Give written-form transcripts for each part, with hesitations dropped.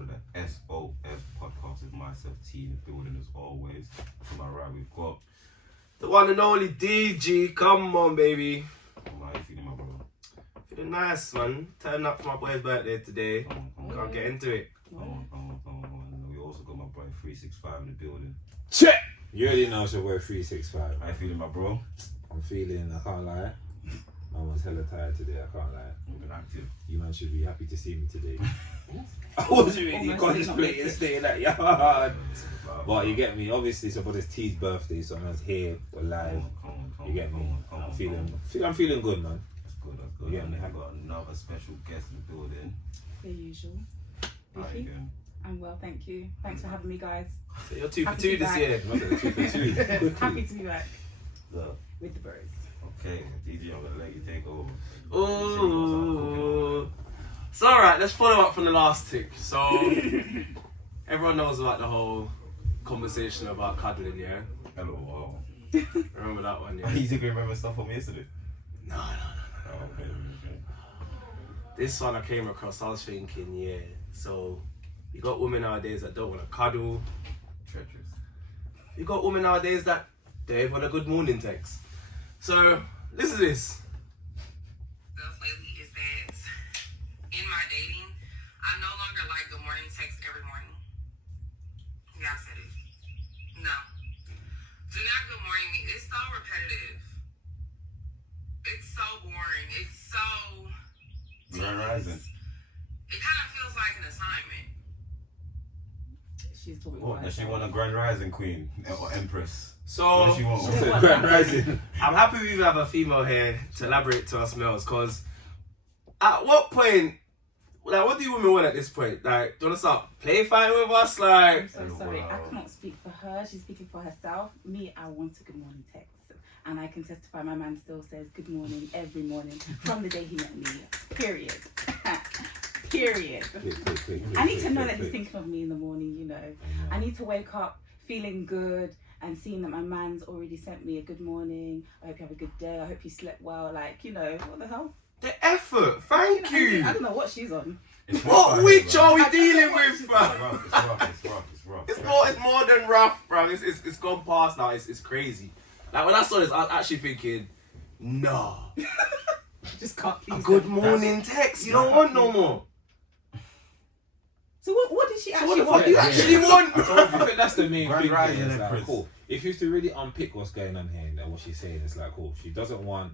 episode of the SOS Podcast with myself, T, in the building as always. To my right, we've got the one and only DG. Come on, baby. how you feeling, my brother? Feeling nice, man. Turning up for my boy's birthday today. Come on. Can't get into it. Come on. We also got my boy 365 in the building. Check! You already know it's your boy 365. How you feeling, my bro? I'm feeling, I can't lie. My one's hella tired today, I can't lie. We've been active. You man should be happy to see me today. I wasn't really contemplating staying at yard. But you get me, obviously it's about T's birthday, so I'm here, we're live. You get me? I'm feeling good, man. That's good. Yeah, And man. I got another special guest in the building. The usual. How you Vicky? doing? I'm well, thank you. Thanks for having me, guys. So you're 2 for Happy 2 to be this back. year. Happy to be back Look, with the bros. okay, DJ, I'm gonna let you take over. Ooh. It's alright, let's follow up from the last tick. So, everyone knows about the whole conversation about cuddling, yeah? Hello. Remember that one, Are yeah? you gonna remember stuff from yesterday? No. Oh, okay. This one I came across, I was thinking, yeah, so you got women nowadays that don't want to cuddle. Treacherous. You got women nowadays that they want a good morning text. So, listen to this. Lately is that in my dating, I no longer like good morning text every morning. Yeah, I said it. No. Do not good morning me. It's so repetitive. It's so boring. It's so Grand Rising. It kind of feels like an assignment. She's talking What? about Does she herself. want a Grand Rising queen or Empress? What So, does she want? What's a Grand Rising? I'm happy we have a female here to elaborate to us males, because at what point, like, what do women want at this point? Like, do you want to start play fighting with us? I'm Like, so sorry. Wow. I cannot speak for her. She's speaking for herself. Me, I want a good morning text. And I can testify my man still says good morning every morning from the day he met me. Period. Period. I need to know that he's thinking of me in the morning, you know. I need to wake up feeling good and seeing that my man's already sent me a good morning. I hope you have a good day. I hope you slept well. Like, you know, what the hell? the effort, thank you. I don't know what she's on. It's What rough, witch bro. are we I don't dealing know what with, she's bro? It's rough. It's more than rough, bro. It's gone past now. It's crazy. Like, when I saw this, I was actually thinking, no. Just can't please A good her. morning text. You don't want no more. So what did she So actually what the fuck want? do you actually want? I think that's the main Grand thing. Rising It's like, Empress. cool. If you have to really unpick what's going on here and what she's saying, it's like, cool. She doesn't want.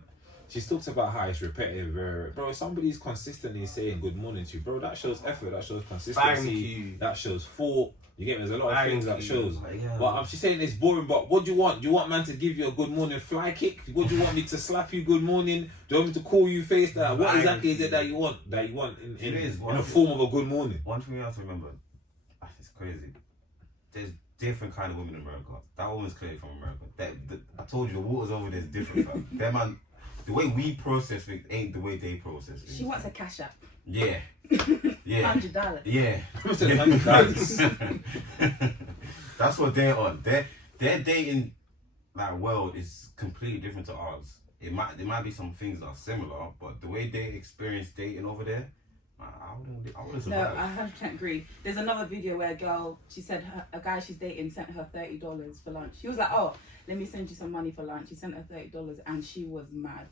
She talks about how it's repetitive. Bro, if somebody's consistently saying good morning to you, bro, that shows effort. That shows consistency. Thank you. That shows thought. You get me? There's a lot of Thank things that you. shows. Yeah. But she's saying it's boring. But what do you want? Do you want man to give you a good morning fly kick? What do you want me to slap you good morning? Do you want me to call you face that? What Thank exactly is you. it that you want? That you want in It is. the form of a good morning? One thing you have to remember, it's crazy. There's different kind of women in America. That woman's clearly from America. I told you the waters over there is different, fam. Them man, the way we process things ain't the way they process things. She wants a cash app. Yeah. Yeah. $100. Yeah. That's what they're on. Their dating like world is completely different to ours. There might be some things that are similar, but the way they experience dating over there, I wouldn't No, survive. I 100% agree. There's another video where a girl, she said a guy she's dating sent her $30 for lunch. She was like, oh, let me send you some money for lunch. He sent her $30 and she was mad.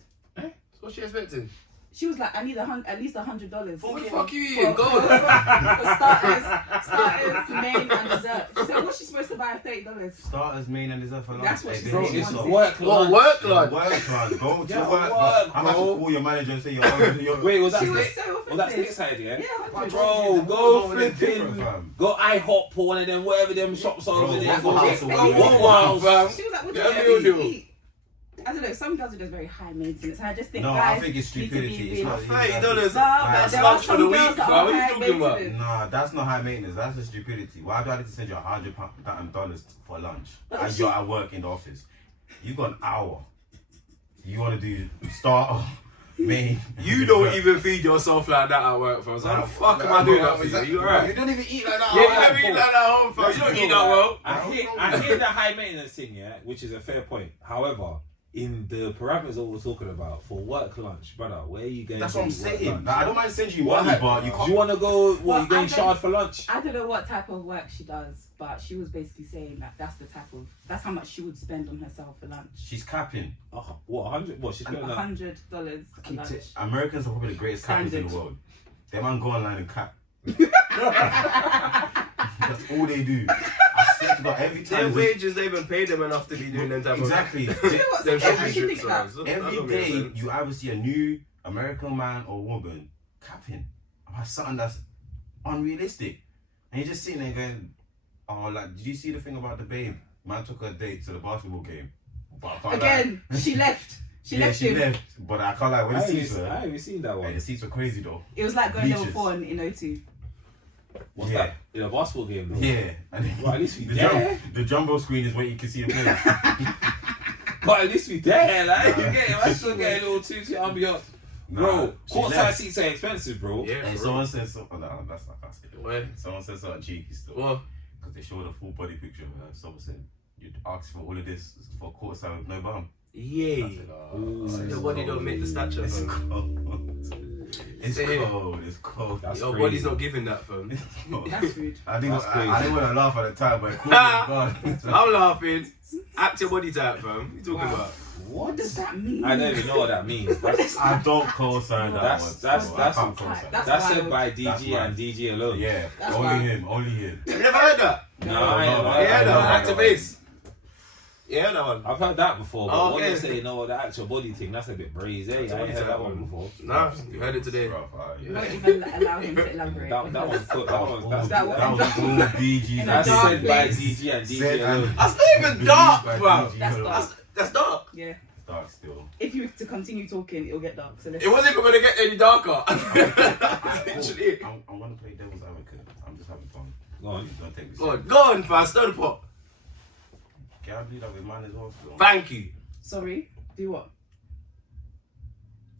What's she expecting? She was like, I need at least $100. What the for- fuck you eating? for- Go. for starters, main and dessert. She said, what's she supposed to buy at $30? Starters, main, and dessert for lunch. That's what she Hey, said they she need wanted. some- Work What, lunch. work lunch? Work lunch. Go to Yeah, work. work, I'm about to bro. call your manager and say you're Wait, was that She was state? so Was that offended. stateside? Yeah. Yeah, Bro, go flipping. Go IHOP or one of them, whatever them shops are Bro, over there. that's Go what get I said. one wow, fam. She was like, what Yeah, do I you mean, ever eat? I don't know, some girls are just very high maintenance. And I just think No, guys I think it's need to be stupidity. It's really- not. $30. That's there lunch are for the some week, girls that fam. are What are you high talking about? maintenance. Nah, that's not high maintenance. That's just stupidity. Why do I need to send you $100 for lunch But and she- you're at work in the office? You got an hour. You want to do starter, main. You don't even feed yourself like that at work, fam. So how the fuck am I doing that for you? You You alright? don't even eat like that. Yeah, you at never work. eat like that at home, fam. You don't eat that well. I hear the high maintenance thing, yeah, which is a fair point. However, in the parameters that we're talking about for work lunch, brother, where are you going? That's to what I'm eat work saying. lunch? Like, I don't mind sending you What money, ha- but you Do can't. you want to go? What, Well, you going I don't- charged for lunch? I don't know what type of work she does, but she was basically saying that that's how much she would spend on herself for lunch. She's capping. What 100? What she's going to? $100 for lunch. Americans are probably the greatest cappers in Standard. the world. They man go online and cap. That's all they do. I swear to God, every Their time. wages, they even pay them enough to be doing them type Exactly. You know what? Them Yeah, I shopping should think trips. that. So Every that don't make day sense. you either see a new American man or woman capping about something that's unrealistic, and you're just sitting there going, "Oh, like, did you see the thing about the babe? Man took her a date to the basketball game, but I can't Again, lie. she left. She Yeah, left she him. left, but I can't lie. When I the haven't seats even- I were, haven't seen that hey, one. the seats were crazy though. It was like going level Bleachers. 4 in O2. What's Yeah. that? In a basketball game, though. Yeah, and Well, at least we the, there. the jumbo screen is where you can see the players. But at least we there, like Nah. you get it. I still get a little tutu ambiance, bro. She Courtside left. seats are expensive, bro. Yeah, And for someone real. said something. No, that's not asking. What? Someone said something cheeky still. What? Because they showed a full body picture of her. Someone said, you'd ask for all of this for courtside with no bum. I Yay. said, Ooh. it's Your body don't make the stature, It's fam. cold. It's Say it. cold. It's cold. That's Your crazy. body's not giving that, fam. It's cold. That's rude. I didn't That's want to laugh at the time, but it cool. God. I'm laughing. Act your body type, fam. What you talking Wow. about? What does that mean? I don't even know what that means. That's I don't co-sign that That's- one. that's- so that's- I can't co-sign. that's- said wild. by That's DG wild. and DG alone. Yeah, That's only wild. him, only him. You never heard that? No, I ain't. no, Yeah, no. no, Act no, your face. Yeah, that one. I've heard that before, but Oh, when okay. they say no, the actual body thing, that's a bit brazy. I ain't Body heard type, that one man. before. Nah, you heard it today. Rough, alright, You yeah. won't even allow him to elaborate. That one's because- cool. That was all That's that one- DG. In a that's dark said by place. DG and DG Said alone. and- That's not even dark, By bro. DG That's alone. dark. That's dark. Yeah. Dark still. If you were to continue talking, it'll get dark. So let's. It wasn't even gonna get any darker. Alright, Literally. cool. I'm gonna play devil's advocate. I'm just having fun. Go on. Don't take me Go on, serious. go on, fam. Stir the pot. Can I believe that with mine as well still? Thank you. Sorry. Do what?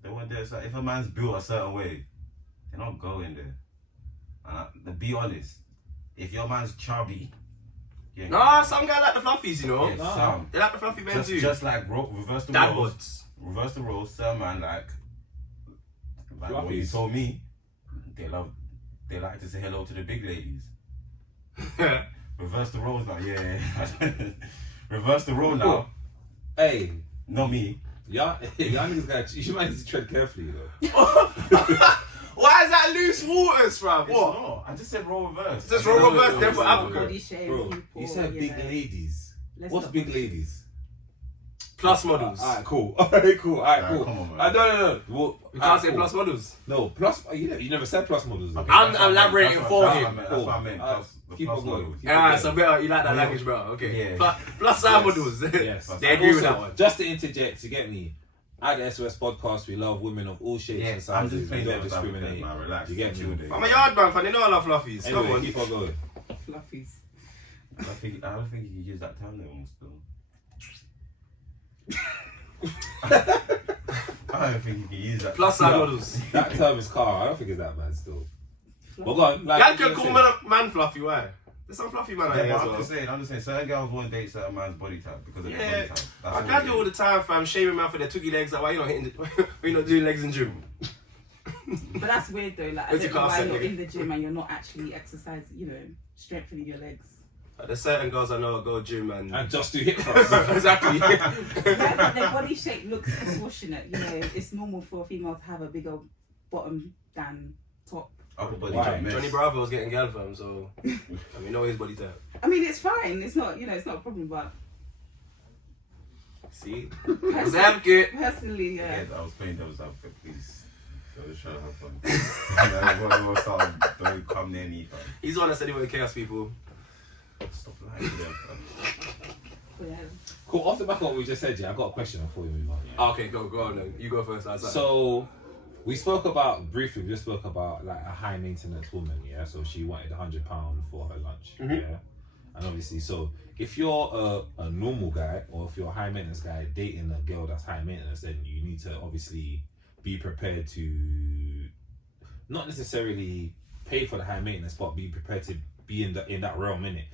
They went there. So if a man's built a certain way, they're not going there. And to be honest, if your man's chubby, yeah, Nah, some guy like the fluffies, you know. yeah, Nah. some. They like the fluffy men too. Just like reverse the Dad roles. bods. Reverse the roles. Certain man like what you Fluffies. told me. They like to say hello to the big ladies. Reverse the roles now, yeah. Reverse the role now. Hey, Not me. y'all niggas got you might need to tread carefully though. Why is that loose waters, fam? It's What? not. I just said role reverse. Just I role said reverse, then for Africa. Africa. Body shame Bro, people. you said big know. ladies. Let's What's not big push. ladies? Plus models. Alright, cool. Alright, cool. Alright, Alright, cool. come on, man. No. Well, We can't alright, say cool. plus models. No, plus. You never said plus models. though. Okay, I'm that's what I meant. elaborating That's for what- him. That's what I meant. That's what I meant. Alright, Plus- the keep plus on going. models. Keep on Yeah, going. so better. You like that Yeah. language, bro. Okay. Yeah. Plus size Yes. models. Yes. They agree with Also, that one. Just to interject, you get me? At the SOS Podcast, we love women of all shapes Yeah, and I'm sizes. just playing We don't devil's advocate, discriminate. man. Relax. You get Chill me? there. I'm a yard man, fan. You know I love fluffies. Come Anyway, on. keep on going. Fluffies. I don't think you can use that term no more still. I don't think you can use that. Plus size No. models. That term is car. I don't think it's that bad still. But Fluffy. go on. Like, Y'all you can were call saying. man fluffy. Why? There's some fluffy man out Yeah, here but as I'm well. just saying, certain girls won't date certain man's body type because of their Yeah, body type. That's I all can't it do all is. the time, fam. Shaming man for their twiggy legs. Like, why you not hitting? Why you not doing legs in gym? But that's weird though. Like I Where's don't your know car why set, you're nigga? in the gym and you're not actually exercising. You know, strengthening your legs. There's certain girls I know that go gym and And just do hip thrusts. exactly. Yeah, but their body shape looks proportionate. You know, it's normal for a female to have a bigger bottom than top. Upper body Why? jump mess. Johnny Bravo was getting girl fam, so I mean, know his body type. I mean, it's fine. It's not. You know, it's not a problem. But See, personally, advocate. personally Yeah, yeah. I was playing devil's advocate, please. I was trying to have fun. Don't come near me, fam. He's the one that said he wanted chaos people. Stop lying to them, fam. Yeah. Cool. Off the back of what we just said, yeah, I got a question before we move on. Yeah? Okay, go on then. You go first. Outside. So, we spoke about briefly. We just spoke about like a high maintenance woman, yeah. So she wanted £100 for her lunch, yeah. And obviously, so if you're a normal guy or if you're a high maintenance guy dating a girl that's high maintenance, then you need to obviously be prepared to not necessarily pay for the high maintenance, but be prepared to be in that realm, innit?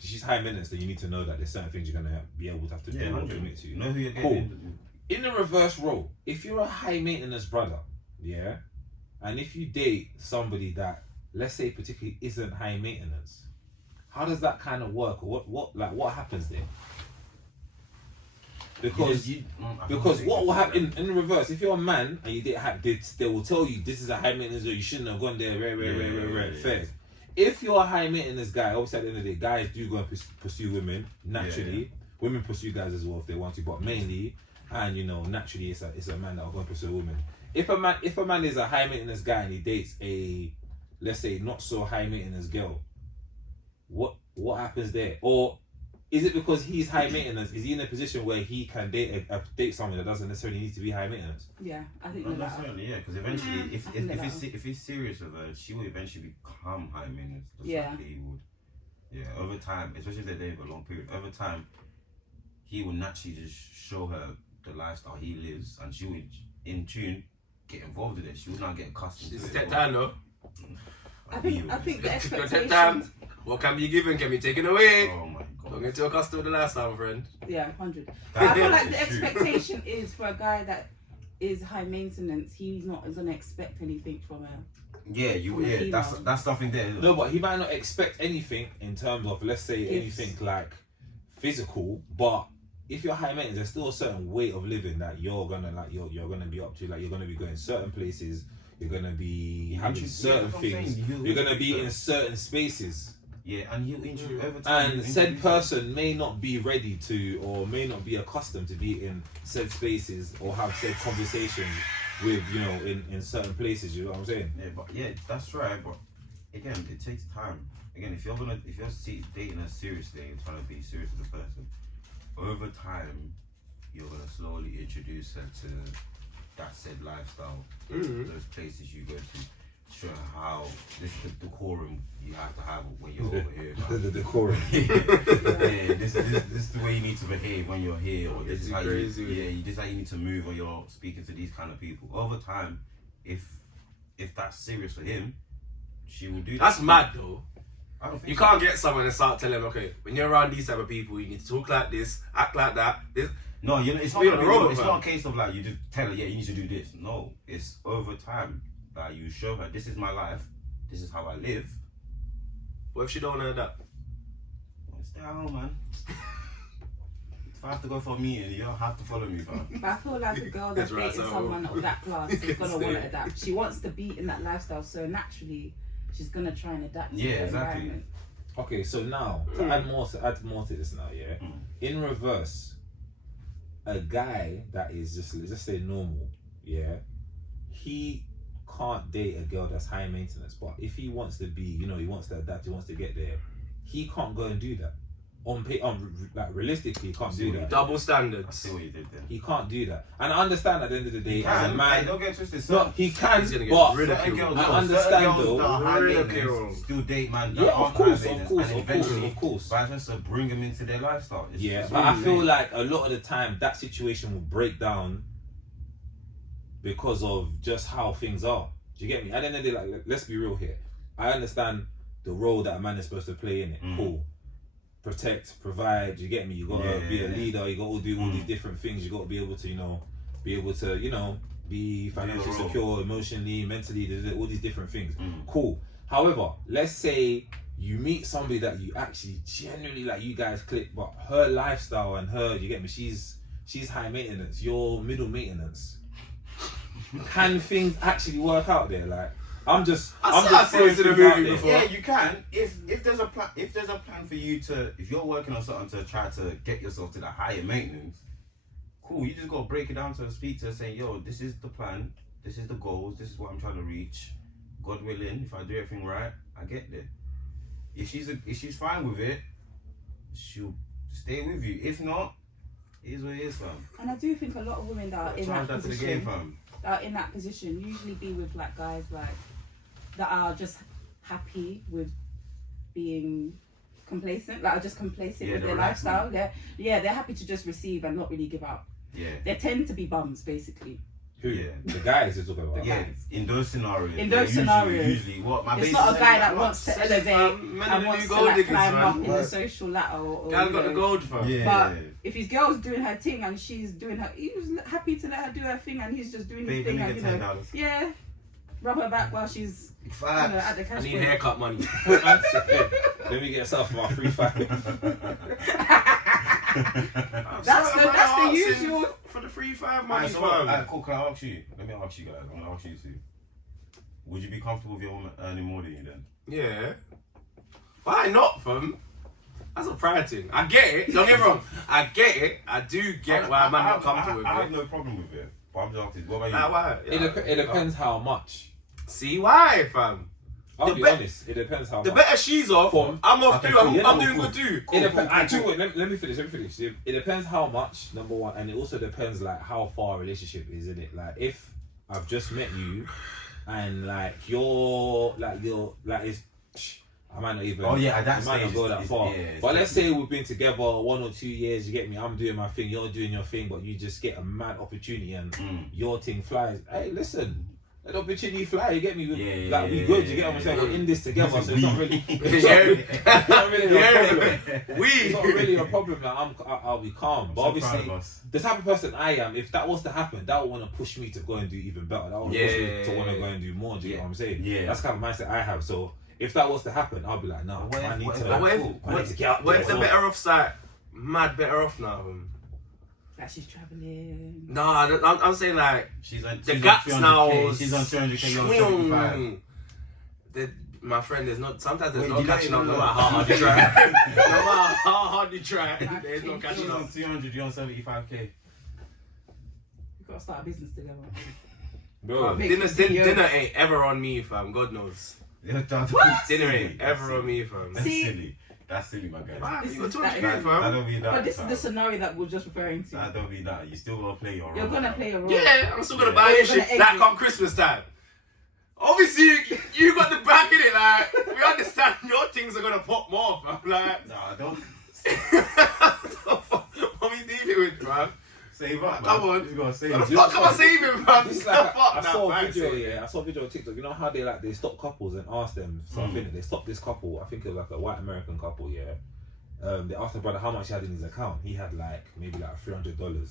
She's high maintenance, then you need to know that there's certain things you're gonna be able to have to do or commit to. You know who you're Cool. getting. In the reverse role, if you're a high maintenance brother, yeah, and if you date somebody that, let's say, particularly isn't high maintenance, how does that kind of work, or what happens there? Because what will happen in reverse, if you're a man and you date they will tell you this is a high maintenance or you shouldn't have gone there, fair. If you're a high maintenance guy, obviously at the end of the day, guys do go and pursue women naturally. Yeah. Women pursue guys as well if they want to, but mainly, and you know, naturally it's a man that will go and pursue a woman. If a man is a high maintenance guy and he dates a, let's say, not so high maintenance girl, what happens there? Or is it because he's high maintenance? Is he in a position where he can date someone that doesn't necessarily need to be high maintenance? Yeah, I think not necessarily. Yeah, because eventually, if he's serious with her, she will eventually become high maintenance. Yeah. Like he would. Yeah, over time, especially if they're dating for a long period, over time, he will naturally just show her the lifestyle he lives, and she would, in tune, get involved with it. She would not get accustomed to it. It's time, though. I think the expectation. Time. What can be given can be taken away. Oh my god. Don't get too accustomed to the lifestyle, friend. Yeah, 100. I feel like the expectation is for a guy that is high maintenance, he's not gonna expect anything from her. Yeah, that's something there. No, but he might not expect anything in terms of, let's say, anything like physical, but if you're high maintenance, there's still a certain way of living that you're gonna you're gonna be up to. Like, you're gonna be going certain places, you're gonna be having certain things, you're gonna be in certain spaces. Yeah, and he'll introduce over time. And said person may not be ready to, or may not be accustomed to be in said spaces or have said conversations with, you know, in certain places. You know what I'm saying? Yeah, that's right. But again, it takes time. Again, if you're dating her seriously and trying to be serious with the person, over time, you're gonna slowly introduce her to that said lifestyle, those places you go to. Show how this is the decorum you have to have when you're over here. The decorum. Yeah, this is the way you need to behave when you're here, or this is how this is how you need to move when you're speaking to these kind of people. Over time, if that's serious for him, she will do that. That's mad though. I don't think you can't get someone and start telling him, okay, when you're around these type of people, you need to talk like this, act like that. No, you know, it's not a case of like you just tell her, yeah, you need to do this. No, it's over time. Like, you show her, this is my life, this is how I live. What if she don't know that? Stay at home, man. If I have to go for a meeting, you don't have to follow me, fam. But I feel like a girl that's dating someone of that class is gonna want to adapt. She wants to be in that lifestyle, so naturally, she's gonna try and adapt to the environment. Okay, so now to add more to this now, yeah. In reverse, a guy that is just, let's just say, normal, yeah, he can't date a girl that's high maintenance, but if he wants to be, you know, he wants to adapt, he wants to get there, he can't go and do that. Like, realistically, he can't do that. Double standards. I see what you did there. He can't do that, and I understand at the end of the day, as a man, don't get twisted. No, he can, but I understand though. Still date man. Yeah, of course. But just to bring them into their lifestyle. But I feel like a lot of the time that situation will break down because of just how things are. Do you get me? At the end of the day, like, let's be real here. I understand the role that a man is supposed to play in it. Cool. Protect, provide, do you get me? You gotta be a leader, you gotta do all these different things, you gotta be able to, be financially secure, emotionally, mentally, all these different things. Cool. However, let's say you meet somebody that you actually genuinely, like, you guys click, but her lifestyle and her, you get me, she's high maintenance, you're middle maintenance. Can things actually work out there? Like, I'm just throwing things out there. Yeah, you can. If there's a plan for you to, if you're working on something to try to get yourself to the higher maintenance, cool. You just gotta break it down to speak to her, saying, yo, this is the plan, this is the goals, this is what I'm trying to reach. God willing, if I do everything right, I get there. If she's fine with it, she'll stay with you. If not, it is what it is, fam. And I do think a lot of women that are in that position usually be with like guys like that are just happy with being complacent, like are just complacent with their lifestyle. They're happy to just receive and not really give out. Yeah. They tend to be bums, basically. Who? Yeah. The guys you're talking about. Yeah, in those scenarios. In those scenarios. Usually what my It's basis not a is guy like, that what? wants to Sex, elevate man. Men are and the wants new to gold like diggers, climb man. up in the Right. social ladder. Or, Gal you got the know. gold, fam. Yeah. But if his girl's doing her thing and she's doing her, he was happy to let her do her thing and he's just doing his Babe, thing let and me you get know, $10. yeah, rub her back while she's at the I cash need point. haircut money. Let me get some for my free fire. That's the usual. For the free 5 money, Alright, so fam. alright, cool, can I ask you? Let me ask you guys. I'm gonna ask you too. Would you be comfortable with your woman earning more than you then? Yeah. Why not, fam? That's a pride thing. I get it. Don't get me wrong. I get it. I do get why I'm not comfortable I have with it. no problem with it. But I'm just asking, what about you? Nah, why? It depends how much. See why, fam? I'll The be be- honest. It depends how The much. better she's off, Cool. I'm off Okay, too. cool. I'm Yeah, doing cool. good too. It depends. cool. Let me finish. It depends how much, number one, and it also depends like how far a relationship is in it. Like if I've just met you, and like you're it's. I might not even. Oh, yeah, at that it might not stage, go that it's- far. yeah, it's But let's say we've been together 1 or 2 years. You get me? I'm doing my thing. You're doing your thing. But you just get a mad opportunity, and your thing flies. Hey, listen. Let the opportunity fly, you get me? We good, you get what I'm saying? We're in this together, so it's not really, it's not really a problem. It's not really a problem. Like I'll be calm, but obviously, the type of person I am, if that was to happen, that would want to push me to go and do even better. That would push me to want to go and do more. Do you get what I'm saying? Yeah. That's the kind of mindset I have. So if that was to happen, I'll be like, nah, I need to get out What there. if the better off side? Mad better off now. Like she's traveling. Nah, I'm saying like She's on the gaps now. She's on 200k, you're on 75. My friend, sometimes there's Wait, no you catching up don't no even matter how hard you try. No matter how hard you try, there's no catching She's up. on 200, you're on 75k. We've got to start a business together. Bro, Dinner ain't ever on me, fam. God knows. Dinner ain't ever on me, fam. That's See- silly. That's silly, my guy. Wow, This you got is- 200k, That fam. don't mean that. But this is fam. the scenario that we're just referring to. That don't mean that. You still gotta play your role. You're gonna play a role. Yeah, I'm still gonna Yeah. buy your You're gonna shit. Like exit. on Christmas time. Obviously, you got the back in it. Like we understand your things are gonna pop more, fam. Like, Nah, don't what we dealing with, bro? save up, man. Come on. You gotta save What up. the fuck am I saving, fam? This is like, Fuck I that, saw a man. video, I saw a video on TikTok. You know how they stop couples and ask them something. They stopped this couple. I think it was like a white American couple. Yeah. They asked the brother how much he had in his account. He had like maybe like $300.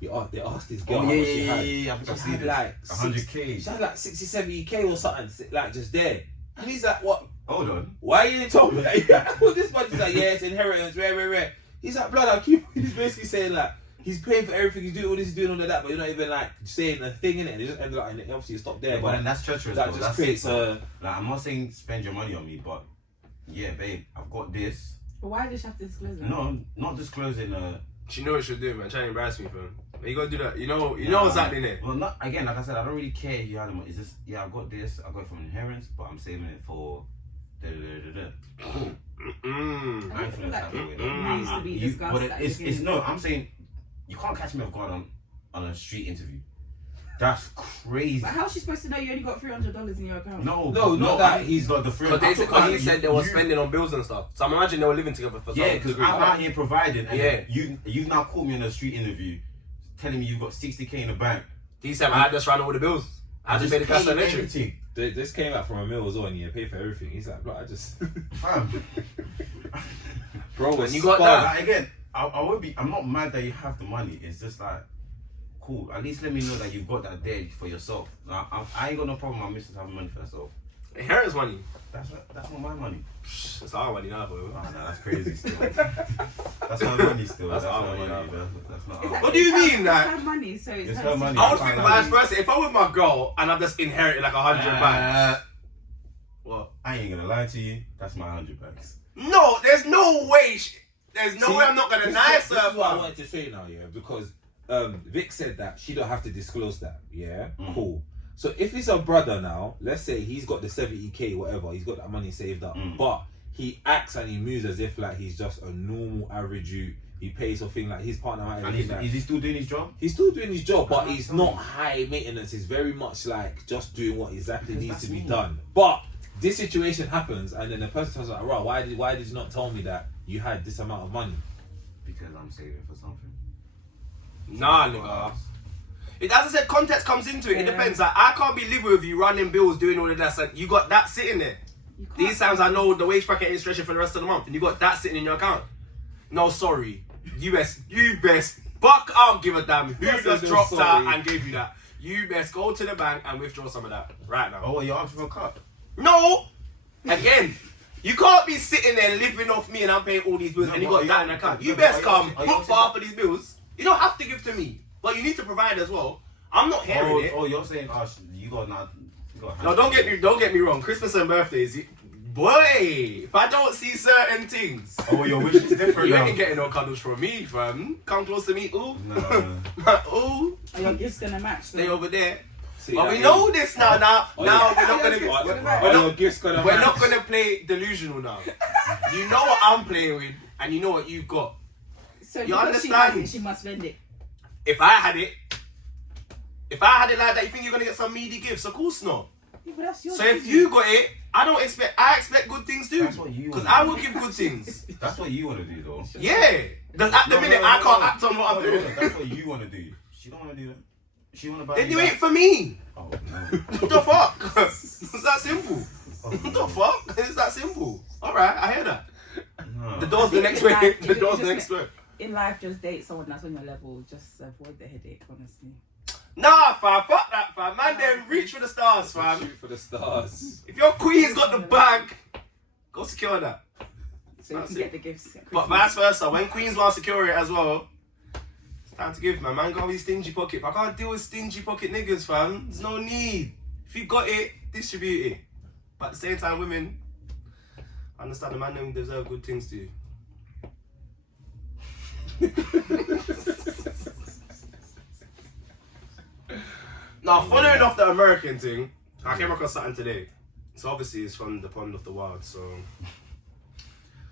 They asked his girl Oh, how yeah, much she yeah, had. yeah, I think I've She seen had this. like 100k. She had like 60, 70k or something, like just there. And he's like, what? Hold on. Why you didn't tell me that? Yeah, well, this much is like, yeah, it's inheritance, rare. He's like, blood, he's basically saying like, he's paying for everything, he's doing all this, he's doing all of that, but you're not even like saying a thing in it. And it just ended up, and obviously it stopped there. But But then that's treacherous. that though. just That's creates like, I'm not saying spend your money on me, but yeah, babe, I've got this. But why does she have to disclose that? No, not disclosing. She know what she'll do, man. Trying to embarrass me, fam. You gotta do that. You know what's happening there. Well, not again. Like I said, I don't really care if you had the money. It's just I've got this. I got it from inheritance, but I'm saving it for. Cool. I feel like it needs to be discussed. But at the it's beginning. no. I'm saying you can't catch me off guard on a street interview. That's crazy. But how's she supposed to know you only got $300 in your account? No, not that. He's got the free. Because he said they were spending on bills and stuff. So I imagine they were living together for Yeah, some because degree. I'm out here providing, and Yeah. you now caught me in a street interview, telling me you've got 60k in the bank. He said, I just ran over the bills. I just paid the gas and electric. everything. this came out from a meal as well, and you pay for everything. He's like, bro, I just, Fam. bro, When it's you got spud. that- Like, again, I would be. I'm not mad that you have the money. It's just like, cool. At least let me know that you've got that there for yourself. I ain't got no problem. My missus having money for herself. Inheritance money. That's not my money. That's our money now, bro. Oh, no, that's crazy still. That's my money still. That's That's our not money, money. bro. That's not. It's Our What do you mean, It's like- her money, so it's her money. I would Yeah. think vice versa. If I'm with my girl and I've just inherited like 100 bags. What? I ain't gonna lie to you. That's my 100 bags. No, there's no way. There's no See, way I'm not gonna nice This is what I her. wanted to say now, yeah, because Vic said that she don't have to disclose that, yeah? Cool. So if it's a brother now, let's say he's got the 70k, whatever, he's got that money saved up, but he acts and he moves as if like he's just a normal average youth. He pays something like his partner might And is he still doing his job? He's still doing his job, but he's not high maintenance. He's very much like just doing what exactly Because needs to that's be me. done. But this situation happens, and then the person turns like, "Right, why did you not tell me that you had this amount of money?" Because I'm saving for something. Nah, nigga. As I said, context comes into it. It Yeah. depends. Like, I can't be living with you, running bills, doing all of that. So you got that sitting there. You can't- These times I know the wage bracket ain't stretching for the rest of the month, and you got that sitting in your account. No, sorry. You best. Buck, I don't give a damn who Yes, just no, dropped sorry. that and gave you that. You best go to the bank and withdraw some of that right now. Oh, you're asking for a cut? No! Again, you can't be sitting there living off me and I'm paying all these bills No, and you but got are that you- in account. no, You but best are you- come, are you put for half of these bills. You don't have to give to me, but you need to provide as well. I'm not hearing it. Oh, you're saying, you got not. No, don't get me wrong. Christmas and birthdays, boy, if I don't see certain things, Oh, your wish is different you now. ain't getting no cuddles from me, fam. Come close to me, ooh. No. Ooh, Are your gifts gonna match? stay over there. See, But that we is- know this now. Now we're not gonna be. Are We're your not, gifts gonna we're match? not gonna play delusional now. You know what I'm playing with, and you know what you've got. So You because she understand? has it, she must spend it. If I had it like that, you think you're gonna get some meaty gifts? Of course not. Yeah, but that's your So if decision. you got it, I expect good things too. That's what you Because want. I will give good things. That's what you want to do, though. Yeah. At the minute, I can't act on what I'm doing. That's what you want to do. She don't want to do that. She want to buy. They you do it that. for me. Oh no. What the fuck? It's that simple. What the fuck? It's that simple. Alright, I hear that. No. The door's the I next think in way. life, The you door's the just next way. In life, just date someone that's on your level. Just avoid the headache, honestly. Nah, fam. Fuck that, fam. Man, then reach for the stars, fam. Shoot for the stars. If your queen's got the bag, go secure that. So you That's can it. get the gifts. at But Christmas. vice versa, when queens want to secure it as well, it's time to give, man. Man, gotta be stingy pocket. If I can't deal with stingy pocket niggas, fam, there's no need. If you got it, distribute it. But at the same time, women, understand the man them deserve good things too. Now, following off the American thing, I came across something today. So obviously it's from the pond of the wild, so...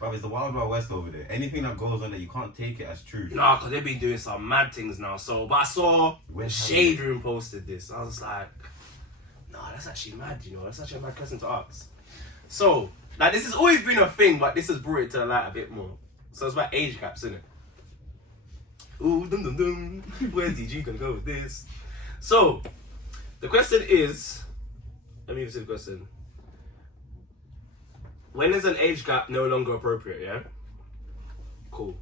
Bro, it's the wild wild west over there. Anything that goes on there, you can't take it as truth. Nah, because they've been doing some mad things now. So, but I saw When Shade Room posted this. I was like, nah, that's actually mad, you know. That's actually a mad question to ask. So, like, this has always been a thing, but this has brought it to the light a bit more. So, it's about age gaps, isn't it? Ooh, dum dum dum. Where's DG gonna go with this? So, the question is, let me see the question. When is an age gap no longer appropriate, yeah? Cool.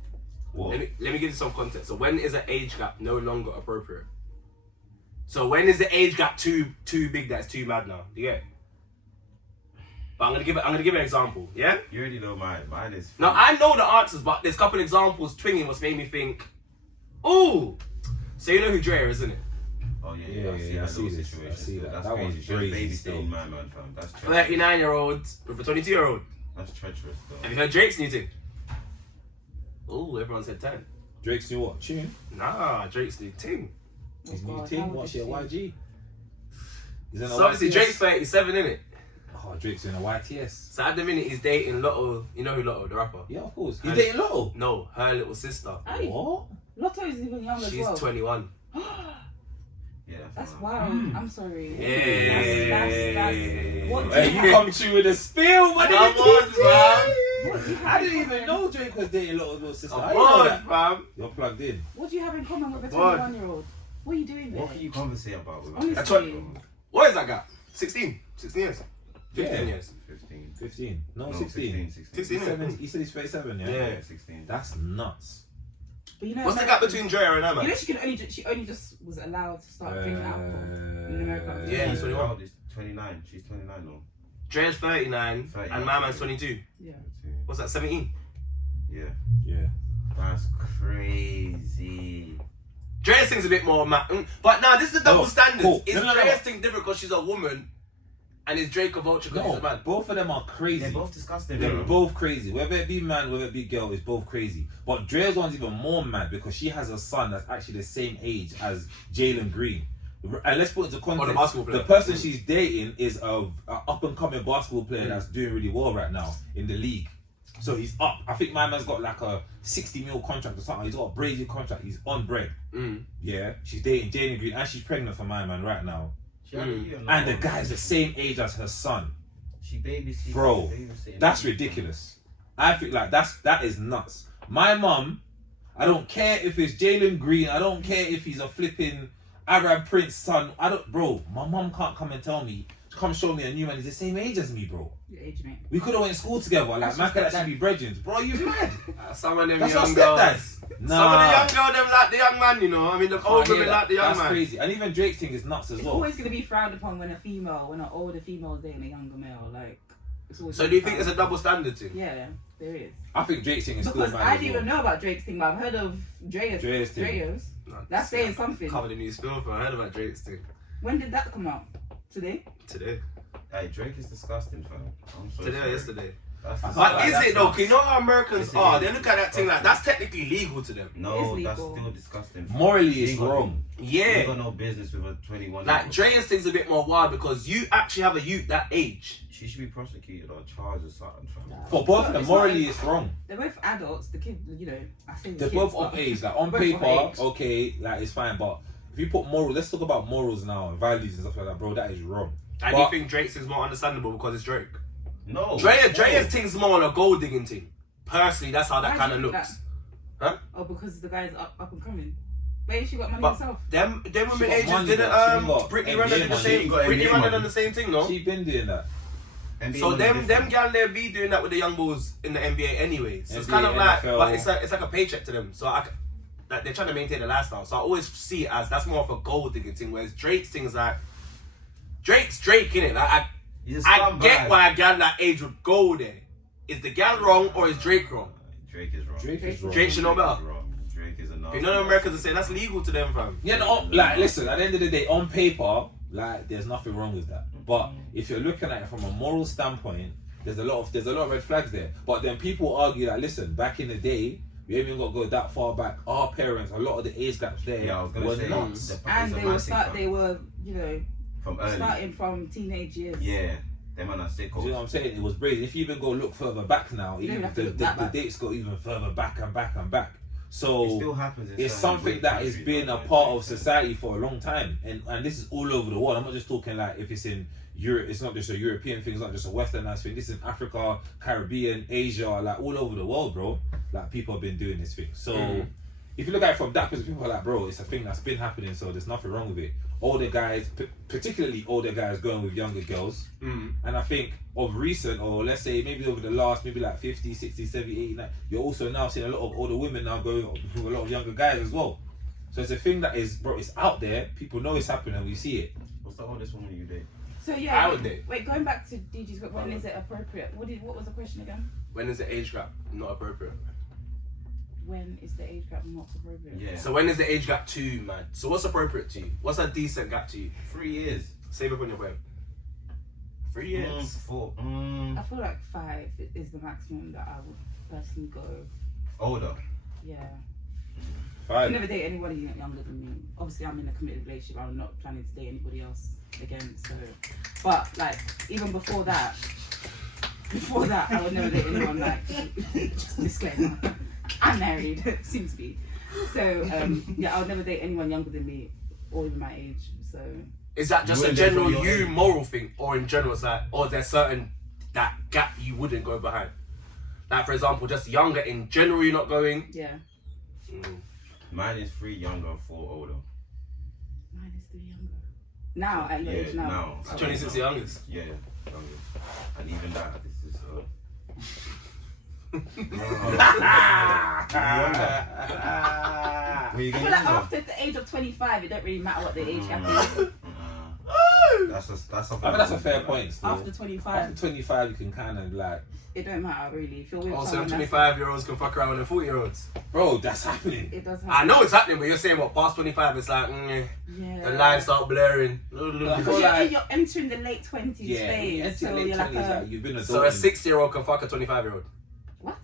What? Let me give you some context. So when is an age gap no longer appropriate? So when is the age gap too big that it's too mad now? Do you get it? But I'm gonna give an example, yeah? You already know mine. Mine is. Now I know the answers, but there's a couple examples twinging what's made me think, ooh. So you know who Drea is, isn't it? Oh yeah, Yeah, yeah. I see I that see little this. situation. I see that. That's That crazy. one's She was crazy still. babysitting my man, fam. That's treacherous. 39-year-old with a 22-year-old. That's treacherous, though. Have you heard Drake's new thing? Ooh, everyone said 10. Drake's new what? Tune? Nah, Drake's new thing. His new God, how team? old What's is your she? YG? He's in a So obviously YTS. Drake's 37, innit? Oh, Drake's in a YTS. So at the minute he's dating Lotto. You know who Lotto, the rapper? Yeah, of course. He's And- dating Lotto. No, her little sister. Aye. What? Lotto is even young as She's well. 21. Yeah, That's wild. wild. I'm sorry. Yeah. That's what do Hey, you you come through with a spill, man. Come on, fam. What do you have I in didn't even common? know Drake was dating Lotto's little sister. Come I didn't know on, that. fam. You're plugged in. What do you have in common with a What? 21-year-old? What are you doing there? What can you conversate about with Honestly. That's what- What is that gap? 16. 16 years. 15 Yeah. years. 15. 15. No, No, 16. 16. 16. He said he's 37, yeah? Yeah. Yeah, 16. That's nuts. But you know, What's the gap between Drea and her, You know, man? she only just was allowed to start drinking alcohol in America. Yeah, he's 21. How old is 29. She's 29 though. Drea's 39 39. and my man's 22. Yeah. What's that, 17? Yeah. Yeah. That's crazy. Drea's thing's a bit more but now this is the double No, standards. cool. Is No. Drea's thing different because she's a woman and is Drake a vulture because he's No, a man? both of them are crazy. They're both disgusting. They're bro. both crazy. Whether it be man, whether it be girl, it's both crazy. But Drea's one's even more mad because she has a son that's actually the same age as Jalen Green. And let's put it into context. the basketball player. The person she's dating is a up and coming basketball player that's doing really well right now in the league. So he's up. I think my man's got like a 60 mil contract or something. He's got a brazy contract. He's on bread. Yeah. She's dating Jalen Green and she's pregnant for my man right now. She had a year now. And the guy's the same age as her son. She babysitting. Bro, babysitting. that's ridiculous. I think like that is nuts. My mum, I don't care if it's Jalen Green. I don't care if he's a flipping Arab Prince son. Bro, my mum can't come and tell me, come show me a new man. He's the same age as me, bro. Your age, mate. We could have went to school together. Like, man could actually be brethren. Bro, you mad? Some of them That's young our girls. stepdads. Some of the young girls, them like the young man, you know. I mean, the old women like the young That's man. crazy. And even Drake's thing is nuts as It's well. always going to be frowned upon when an older female is dating a younger male. Like, it's always. So do you think it's a double standard thing? Yeah, there is. I think Drake's thing is still Because mad I as didn't well. even know about Drake's thing, but I've heard of Drea's thing. Drea's. That's saying something. Covered in news film. I heard about Drake's thing When did that come out? Today? today. Hey, Drake is disgusting, fam. I'm so Today or sorry. yesterday. That's But But disgusting. is it though? 'Cause you know how Americans Is it? are. They look at that thing like that's technically legal to them. No, It is that's legal. still disgusting. fam. Morally, You it's ain't got- wrong. You ain't Yeah. got no business with a 21. Like Dre's thing's a bit more wild because you actually have a youth that age. She should be prosecuted or charged or something, fam. For both of them, It's morally, not- it's wrong. They're both adults. The kid, you know, I say the They're kids, both of but- age. Like, on Both of paper, age. okay, like, it's fine. But if you put moral, let's talk about morals now and values and stuff like that, bro. That is wrong. And But- you think Drake's is more understandable because it's Drake? No. Dre's thing's more on a gold digging thing. Personally, that's how that Why kind do of you think looks. Oh, because the guy's up and coming. Wait, she got money But herself. them She women got agents money, didn't but she ain't got Britney NBA Renner did the money. same. She got Britney NBA Renner money. done the same thing, no? She been doing that. NBA So money them different. gal they be doing that with the young bulls in the NBA anyway. So it's NBA, kind of like, NFL. but it's like a paycheck to them. So like they're trying to maintain a lifestyle. So I always see it as that's more of a gold digging thing. Whereas Drake's thing is like Drake's Drake, innit? Like He's a I scumbag. get why a gal that age would go there. Is the gal wrong or is Drake wrong? Drake is wrong. Drake is wrong. Drake should know Drake better. is wrong. Drake is a nasty. You know the Americans are saying that's legal to them, fam. Yeah, no, like, listen, at the end of the day, on paper, like, there's nothing wrong with that. But if you're looking at it from a moral standpoint, there's a lot of red flags there. But then people argue that, listen, back in the day, we haven't even got to go that far back. Our parents, a lot of the age gaps there Yeah, I was gonna were say nuts. And they were, you know, from early. starting from teenage years. Yeah, them man are sick. Do you know what I'm saying? It was brazen. If you even go look further back now, You don't even have to the look that back. dates go even further back and back and back. It So still happens. in it's certain something weird that has countries, been a like, part of like, society for a long time, and this is all over the world. I'm not just talking like if it's in Europe. It's not just a European thing. It's not just a Westernized thing. This is in Africa, Caribbean, Asia, like all over the world, bro. Like people have been doing this thing. So if you look at it from that perspective, people are like, bro, it's a thing that's been happening. So there's nothing wrong with it. Older guys, particularly older guys, going with younger girls. And I think of recent, or let's say maybe over the last, maybe like 50, 60, 70, 80, 90, you're also now seeing a lot of older women now going with a lot of younger guys as well. So it's a thing that is, bro, it's out there. People know it's happening and we see it. What's the oldest woman you date? So yeah, I would date. wait, going back to DG's, when is it appropriate? What was the question again? When is the age gap not appropriate? When is the age gap not appropriate? Yeah. So when is the age gap to you, man? So what's appropriate to you? What's a decent gap to you? 3 years. Save up on your way. 3 years. 4. I feel like 5 is the maximum that I would personally go. Older. Yeah. I Fine. never date anybody younger than me. Obviously, I'm in a committed relationship. I'm not planning to date anybody else again. So, but like even before that, I would never date anyone. Like, just disclaimer, I'm married, seems to be. So yeah, I would never date anyone younger than me or even my age. So Is that just You a wouldn't date general from your you age? moral thing, or in general, it's like, or there's certain that gap you wouldn't go behind? Like for example, just younger in general, you're not going. yeah, Mine is 3 younger, 4 older. mine is still younger. Now at your Yeah, age now. now. 26 the youngest. Yeah, younger. And even that, this is. Where you I going feel like younger? after the age of 25, it don't really matter what the age gap is. That's something. I mean, that's a fair point. Still. After 25, After 25, you can kind of like, it don't matter really. If you're with Also, someone 25-year-olds can fuck around with 40-year-olds. bro, that's happening. it does happen. I know it's happening, but you're saying what past 25, it's like Yeah. the lines start blurring. I Because feel you're, like- you're entering the late 20s Yeah, phase. into So late you're like 20s, like, you've been So a adulting. 60-year-old can fuck a 25-year-old. what?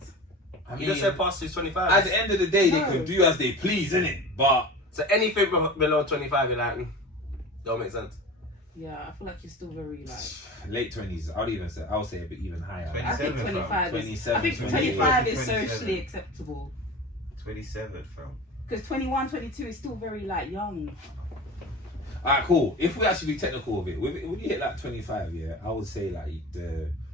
I You mean, just said past his 25. at the end of the day, they No. can do as they please, innit? But So anything below 25, you're like, don't make sense. Yeah, I feel like you're still very like. late 20s, I would say a bit even higher. Twenty- I think 27, 25 is. 27, I think 28, 25 is 27. socially acceptable 27, fam. because 21, 22 is still very like young. Alright, cool. If we actually be technical with it, when you hit like 25, yeah, I would say like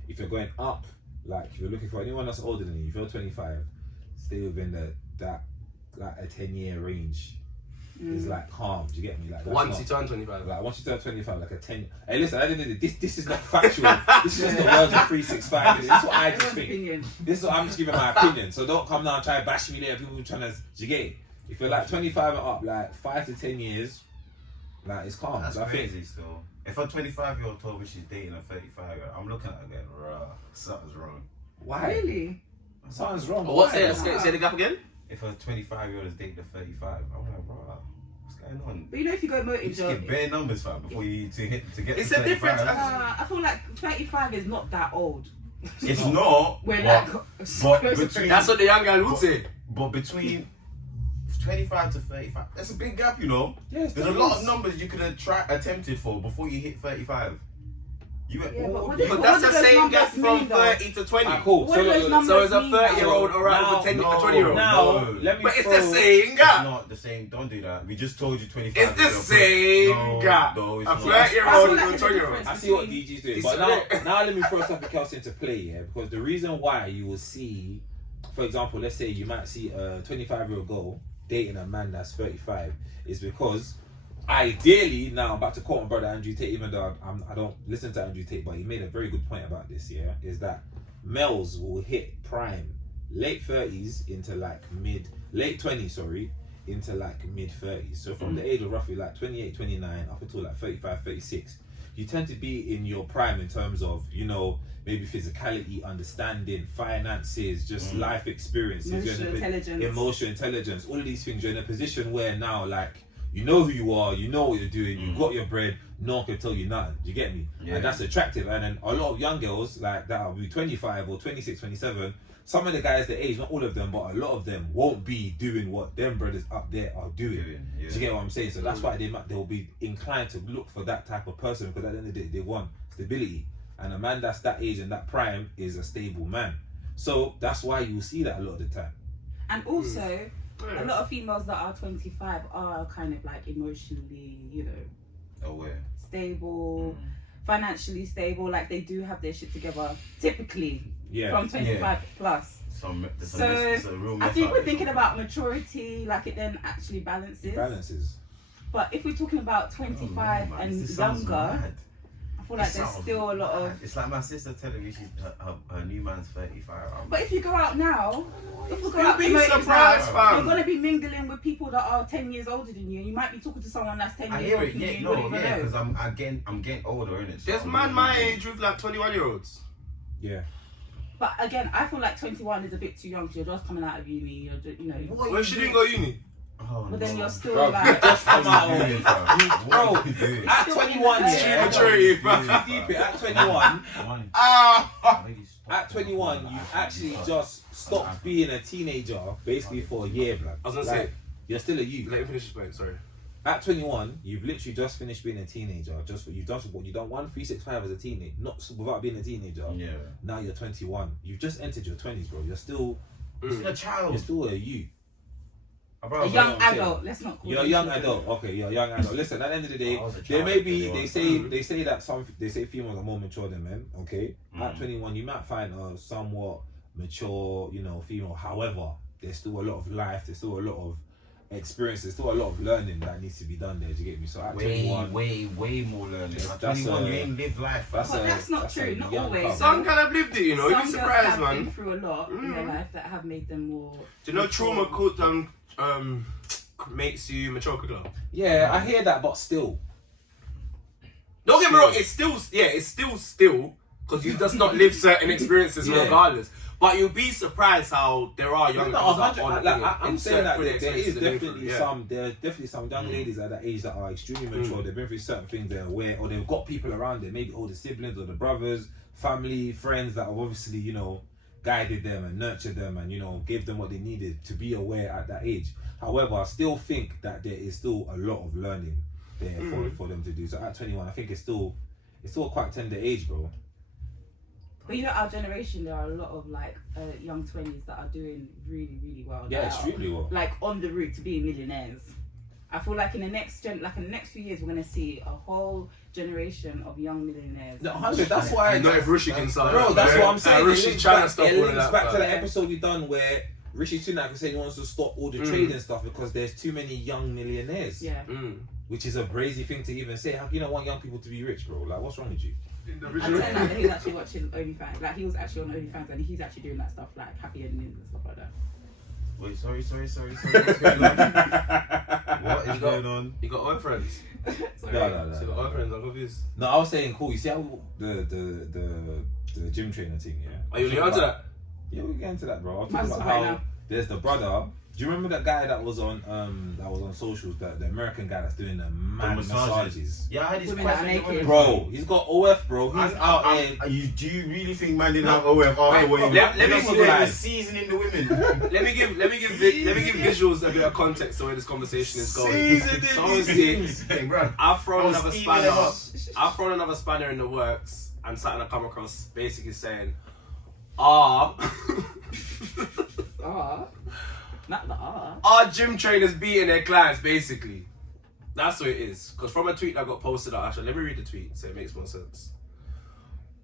if you're going up, like if you're looking for anyone that's older than you, if you're 25, stay within that like a 10-year range. is like calm. Do you get me? Like that's Once not- you turn 25. Like once you turn 25, like a 10. Hey, listen, I didn't. This is not factual. This is just the world of 365. This is what I just Everyone's think. opinion. This is what I'm just giving my opinion. So don't come down and try and bash me there. People trying to. Do you get it? If you're like 25 and up, like 5 to 10 years, like it's calm. That's So I think crazy still. If a 25-year-old told me she's dating a 35-year-old, I'm looking at her again, something's wrong. why? Really? Something's wrong. But what's Why? it? Say the gap again? If a 25-year-old is dating a 35, I'm like, what's going on? But you know, if you go You motive just job, get bare numbers, fam, before you to get It's to a difference. 35. I feel like 35 is not that old. It's not. We're but, like but close to between- That's what the young girl would say. But between 25 to 35, that's a big gap, you know. Yes, There's a lot of numbers you could have attempted for before you hit 35. You went, Yeah, but oh, what yeah. But What that's do the those same numbers gap from mean, though? 30 to 20. Alright, cool. What do those look, numbers So it's a mean, 30-year-old though? alright Now- with a no, 20-year-old. Now, No. let me But it's throw, the same It's gap. not the same. Don't do that. We just told you 25. It's the is your same gap. No, it's A not. 30-year-old Like and a the 20-year-old. difference I see what between- DG's doing, It's but a- now let me throw something else into play, yeah. Because the reason why you will see, for example, let's say you might see a 25-year-old girl dating a man that's 35, is because ideally, now I'm about to quote my brother Andrew Tate, even though I don't listen to Andrew Tate, but he made a very good point about this, yeah, is that males will hit prime late 30s into like late 20s, sorry, into like mid 30s. So from the age of roughly like 28, 29 up until like 35, 36, you tend to be in your prime in terms of, you know, maybe physicality, understanding, finances, just life experiences, Emotional intelligence. emotional intelligence, all of these things. You're in a position where now, like, you know who you are, you know what you're doing, you got your bread, no one can tell you nothing. Do you get me? Yeah. And that's attractive. And then a lot of young girls like that will be 25 or 26, 27. Some of the guys the age, not all of them, but a lot of them won't be doing what them brothers up there are doing. Yeah. Do you get what I'm saying? So that's why they'll be inclined to look for that type of person, because at the end of the day, they want stability. And a man that's that age and that prime is a stable man. So that's why you see that a lot of the time. And also, a lot of females that are 25 are kind of like emotionally, you know, Aware. stable, financially stable. Like they do have their shit together, typically from 25 plus. It's a real I mess think up, we're you thinking know. about maturity, like it then actually balances. Balances. But if we're talking about 25 man, and this sounds younger, mad. I feel like It there's sounds still a lot mad. of. It's like my sister telling me her new man's 35. But if you go out now, if we go You'll out be to motives surprised, now, fam. you're gonna be mingling with people that are 10 years older than you, and you might be talking to someone that's 10 I years hear older it, than you. yeah, You no, wouldn't even yeah, know. because I'm getting older, innit? So There's I'm man my really- age with like 21-year-olds. Yeah. But again, I feel like 21 is a bit too young. 'Cause you're just coming out of uni. You're just, you know. What Well, you she doing? didn't go uni. Oh, But then no. you're still Bro, like. just come out What are you of doing, fam? Bro, What are you doing? at Still 21, in the yeah. maturity, Deep it, at 21, Ah! at 21, you actually just stopped being a teenager basically for a year, blood. I was gonna Like, say- you're still a youth. Let me finish this point, sorry. At 21, you've literally just finished being a teenager. You've done 1,365 as a teenager, not without being a teenager. Yeah. Now you're 21. You've just entered your 20s, bro. You're still You're a child. you're still a youth. Bro, A you know young what I'm saying? adult. Let's not call You're a them young children. adult. Okay, you're a young adult. Listen, at the end of the day, I was a there child may at be 21. they say that females are more mature than men. Okay, at 21 you might find a somewhat mature, you know, female. However, there's still a lot of life. There's still a lot of experience. There's still a lot of learning that needs to be done there. Do you get me? So at 21, way more learning. At That's 21, a- you ain't lived life. that's But a- that's not that's true, a not young always. couple. Some kind of lived it, you know. You'd Some be girls surprised, have man. been through a lot in their life that have made them more. Do you know trauma mature. makes you mature quicker? Yeah, I hear that, but still, Don't get me wrong, it's still, because you just not live certain experiences Yeah. regardless. But you'll be surprised how there are young no, girls that 100, are on like, it, I'm in saying that certain there is experiences they've been definitely through, yeah. some young ladies at that age that are extremely mature. They've been through certain things. They're aware, or they've got people around them, maybe older siblings or the brothers, family, friends that have obviously, you know, guided them and nurtured them and, you know, gave them what they needed to be aware at that age. However, I still think that there is still a lot of learning there for them to do. So at 21, I think it's still quite tender age, bro. But you know, our generation, there are a lot of like young 20s that are doing really, really well. Yeah, that extremely well. Are, like on the route to being millionaires. I feel like in the next few years, we're gonna see a whole generation of young millionaires. No, 100. That's why. Not if Rishi can start. Bro, that's what I'm saying. Rishi trying to stop it all of links that. back to but- the episode we done where Rishi Sunak is saying he wants to stop all the trading stuff because there's too many young millionaires. Yeah. Which is a crazy thing to even say. How can you not want young people to be rich, bro? Like, what's wrong with you? I tell him that he's actually watching OnlyFans. Like, he was actually on OnlyFans and he's actually doing that stuff, like happy endings and stuff like that. Wait, sorry. What's going on? What is going on? You got boyfriends? No. So you got boyfriends, I'm confused. No, I was saying, cool. You see how the gym trainer thing, yeah? Are you really onto that? Yeah, we'll get into that, bro. I'll talk Might as about well how right now. there's the brother. Do you remember that guy that was on socials, the American guy that's doing the mad massages? Yeah, I had this Women that are question. naked. Bro, he's got OF, bro. He's out here. Do you really think man didn't have OF after what Let me see see the seasoning the women? Let me give visuals a bit of context to where this conversation is going. Hey, bro. I've thrown Oh, another Steven them up. spanner. I've thrown another spanner in the works, and something I come across basically saying, Not the R. are gym trainers beating their clients, basically. That's what it is. Because from a tweet that got posted out, actually, let me read the tweet so it makes more sense.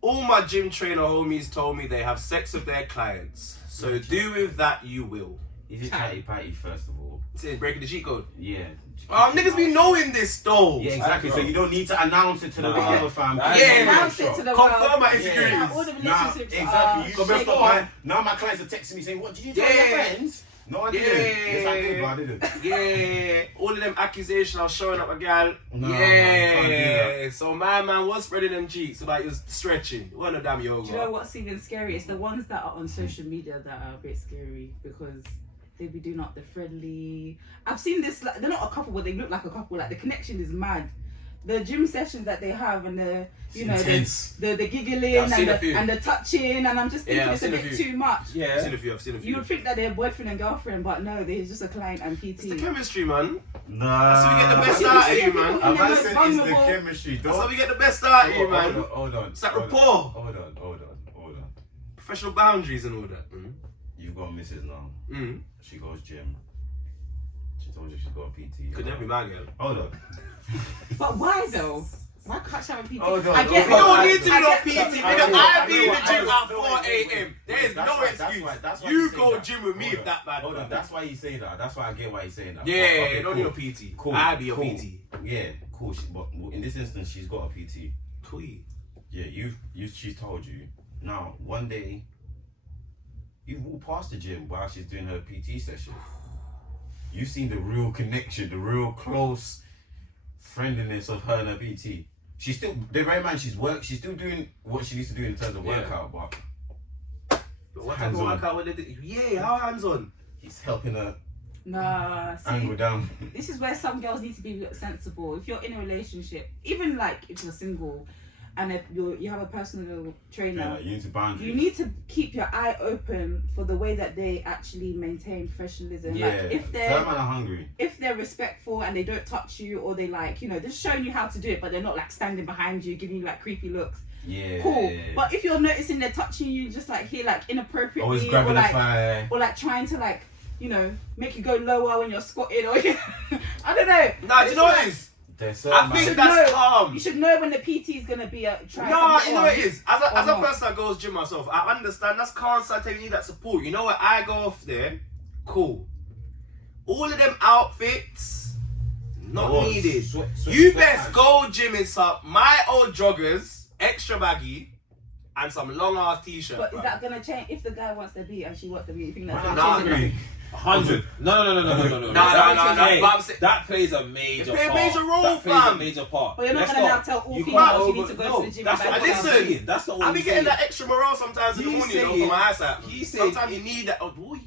All my gym trainer homies told me they have sex with their clients. So do with that you will. Is it chatty patty first of all? It's breaking the cheat code. Yeah. Niggas be knowing this though. Yeah, exactly. So you don't need to announce it to the world, fam. Announce it to the world. Confirm my Yeah, insecurities. all the Nah, relationships exactly. You are got now my clients are texting me saying, "What did you tell your friends?" No, I didn't. Yes, I did, but I didn't. Yeah, all of them accusations of showing up a gal. No, yeah, man, you can't do so my man was spreading them cheeks about you stretching. One of them yoga. Do you know what's even scary? It's the ones that are on social media that are a bit scary because they be doing up the friendly. I've seen this, like, they're not a couple, but they look like a couple. Like, the connection is mad. The gym sessions that they have and the, you know, the giggling and the touching, and I'm just thinking it's a bit too much. Yeah. I've seen a few. You would think that they're boyfriend and girlfriend, but no, they're just a client and PT. It's the chemistry, man. Nah. That's how we get the best out of you, man. I They're said it's the vulnerable. chemistry. That's how we get the best out of you, man. Hold on. It's that rapport. Hold on. Professional boundaries and all that. You've got Mrs. now. Mm. She goes gym. She told you she's got a PT. Could never be my girl. Hold on. But why though? Why can't she have a PT? Hold on, I get We don't need to I do no get- PT. I Nigga, know, I be in the I gym know. at No, 4 wait. a.m. There is That's no why- excuse. that's why You he's saying go that. gym with me Hold if that bad. Hold on, that's why he's saying that. That's why I get why he's saying that. Yeah, Okay, don't cool. need a PT. Cool. I be your cool. PT. Yeah, cool. But in this instance, she's got a PT. Tweet. Yeah, she's told you. Now, one day, you walk past the gym while she's doing her PT session. You've seen the real connection, the real close friendliness of her and her PT. She's still, bear in mind, she's still doing what she needs to do in terms of workout, but What type of workout would they do? Yeah, how hands on? he's helping her Nah, angle see, down. this is where some girls need to be sensible. If you're in a relationship, even like if you're single, and if you have a personal trainer, Yeah, you need to boundaries. you need to keep your eye open for the way that they actually maintain professionalism. Yeah, Like if that man are hungry. if they're respectful and they don't touch you, or they like, you know, just showing you how to do it, but they're not like standing behind you giving you like creepy looks. Yeah. Cool. But if you're noticing they're touching you just like here, like inappropriately, always grabbing or the like thigh. or like trying to like, you know, make you go lower when you're squatting, or I don't know. Nah, do you know what it is? I think that's calm. You should know when the PT is gonna be trying. No, something you know on. what it is. As a not. person that goes gym myself, I understand that's constant. You need that support. You know what? I go off there, cool. All of them outfits, not needed. You best go gym in some my old joggers, extra baggy, and some long ass t-shirt. But is that gonna change if the guy wants to be and she wants to be? You think that's Man, gonna I'm change it? hungry. 100. No. No. Hey, But I'm saying- that plays a major It play a part. major role, that plays a fam. major part. But you're not Let's gonna now tell all you females can't you need to go over- to the gym. That's and what back I'm up. saying. That's not what I be I'm getting saying. that extra morale sometimes in the He's morning, saying- for my eyesight. he's saying- Sometimes you need that. Oh, boy.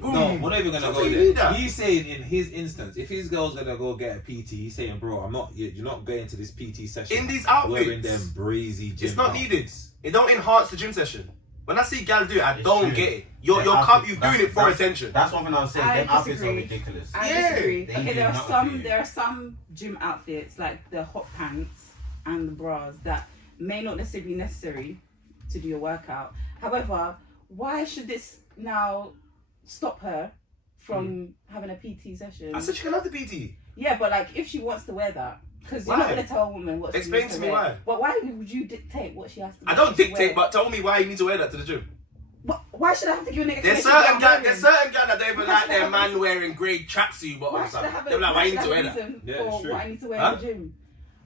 No, we're not even gonna Sometimes go you need there. that. He's saying in his instance, if his girl's gonna go get a PT, he's saying, bro, you're not going to this PT session In these outfits. wearing them brazy gym It's not outfits. needed. It don't enhance the gym session. When I see gal do it, I It's don't true. get it. You're doing it for attention. That's one thing I was saying. I Them outfits are disagree. ridiculous. I Yeah. disagree. They Okay, do there are nothing for you. some gym outfits like the hot pants and the bras that may not necessarily be necessary to do your workout. However, why should this now stop her from having a PT session? I said you can have the PT. Yeah, but like if she wants to wear that, because you're Why? not going to tell a woman what she Explain needs to to me wear. why. But why would you dictate what she has to? I don't what she dictate, wear? but tell me why you need to wear that to the gym. But Why should I have to give an There's explanation? certain guys that don't even Why like should I their have man wearing grey tracksuit Why bottoms. should I have They're like, why you need to wear that? Yeah, for it's true. what I need to wear Huh? in the gym?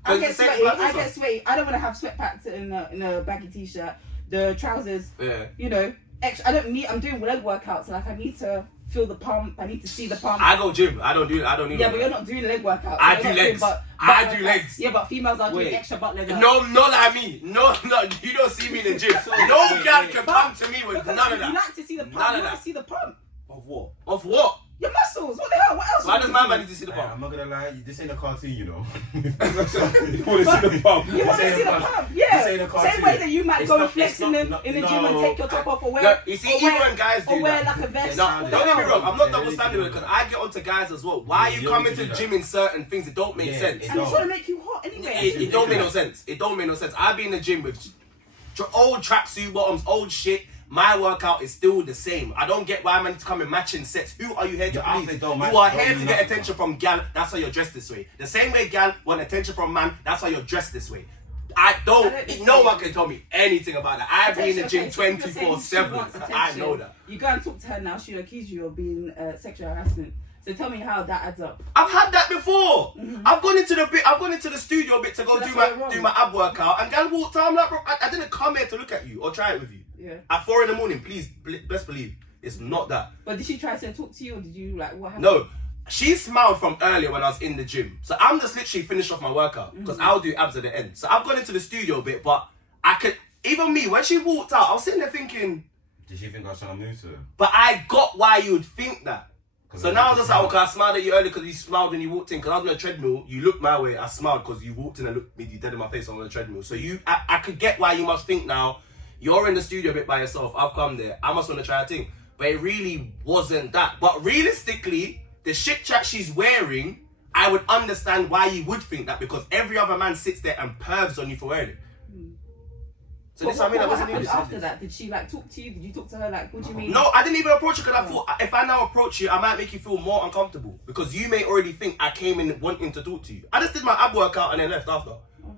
Because I get it's the same sweaty. black I also. get sweaty. I don't want to have sweatpants in a baggy t-shirt. The trousers, Yeah. you know, extra. I'm doing leg workouts. Like I need to feel the pump. I need to see the pump. I go gym. I don't need Yeah, but you're not doing leg workouts. I You're do not legs. doing I butt do workouts. legs. Yeah, but females are doing Wait. extra butt legs. No, not like me. No, you don't see me in the gym. No girl can come to me with Because none of you that. like to see the pump. None of You want that. to see the pump. Of what? Of what? Your muscles. What the hell? What else? Why you does want my to man see? need to see the Hey, pump? I'm not gonna lie, this ain't a cartoon, you know. You want to see the pump? You want to This see the ain't a- pump, this yeah. ain't a Same cartoon. way that you might It's go not- and flex it's in the not- gym and no. take your top off or wear. No, you see, or even wear- when guys do or wear that. like a vest. No, What the don't get me hell? wrong. I'm not Yeah, double really standing do with it because that. I get onto guys as well. Why Yeah, you you come need to into do gym that. in certain things? It don't make Yeah, sense. it And it's don't. trying to make you hot anyway. It don't make no sense. It don't make no sense. I be in the gym with old tracksuit bottoms, old shit. My workout is still the same. I don't get why I'm meant to come in matching sets. Who are you here to Yeah, please? they don't You match- are don't here do to get nothing, attention from gal. That's why you're dressed this way. The same way gal want attention from man. That's why you're dressed this way. I don't No one can tell me anything about that. I be in the gym Attention, okay, so you're saying 24/7. she wants I attention. know that. You go and talk to her now. She'll accuse you of being sexual harassment. So tell me how that adds up. I've had that before. I've gone into the studio a bit to go So that's do why you're wrong. my ab workout, and gal walked out. I'm like, bro, I didn't come here to look at you or try it with you. Yeah. At 4 a.m, please, best believe it's not that. But did she try to talk to you, or did you like what happened? No, she smiled from earlier when I was in the gym. So I'm just literally finished off my workout because I'll do abs at the end. So I've gone into the studio a bit, but I could even me when she walked out, I was sitting there thinking, Did she think I was trying to move to her? but I got why you would think that. So I now I'm just just like, okay, I smiled at you earlier because you smiled when you walked in. Because I was on a treadmill, you looked my way, I smiled because you walked in and looked me dead in my face on the treadmill. So I could get why you must think now, you're in the studio a bit by yourself, I've come there, I must want to try a thing. But it really wasn't that. But realistically, the shit track she's wearing, I would understand why you would think that because every other man sits there and pervs on you for wearing it. So this, I mean, I what wasn't happened even after that? Did she like talk to you? Did you talk to her? Like, what do you mean? No, I didn't even approach you because I thought if I now approach you, I might make you feel more uncomfortable because you may already think I came in wanting to talk to you. I just did my ab workout and then left after.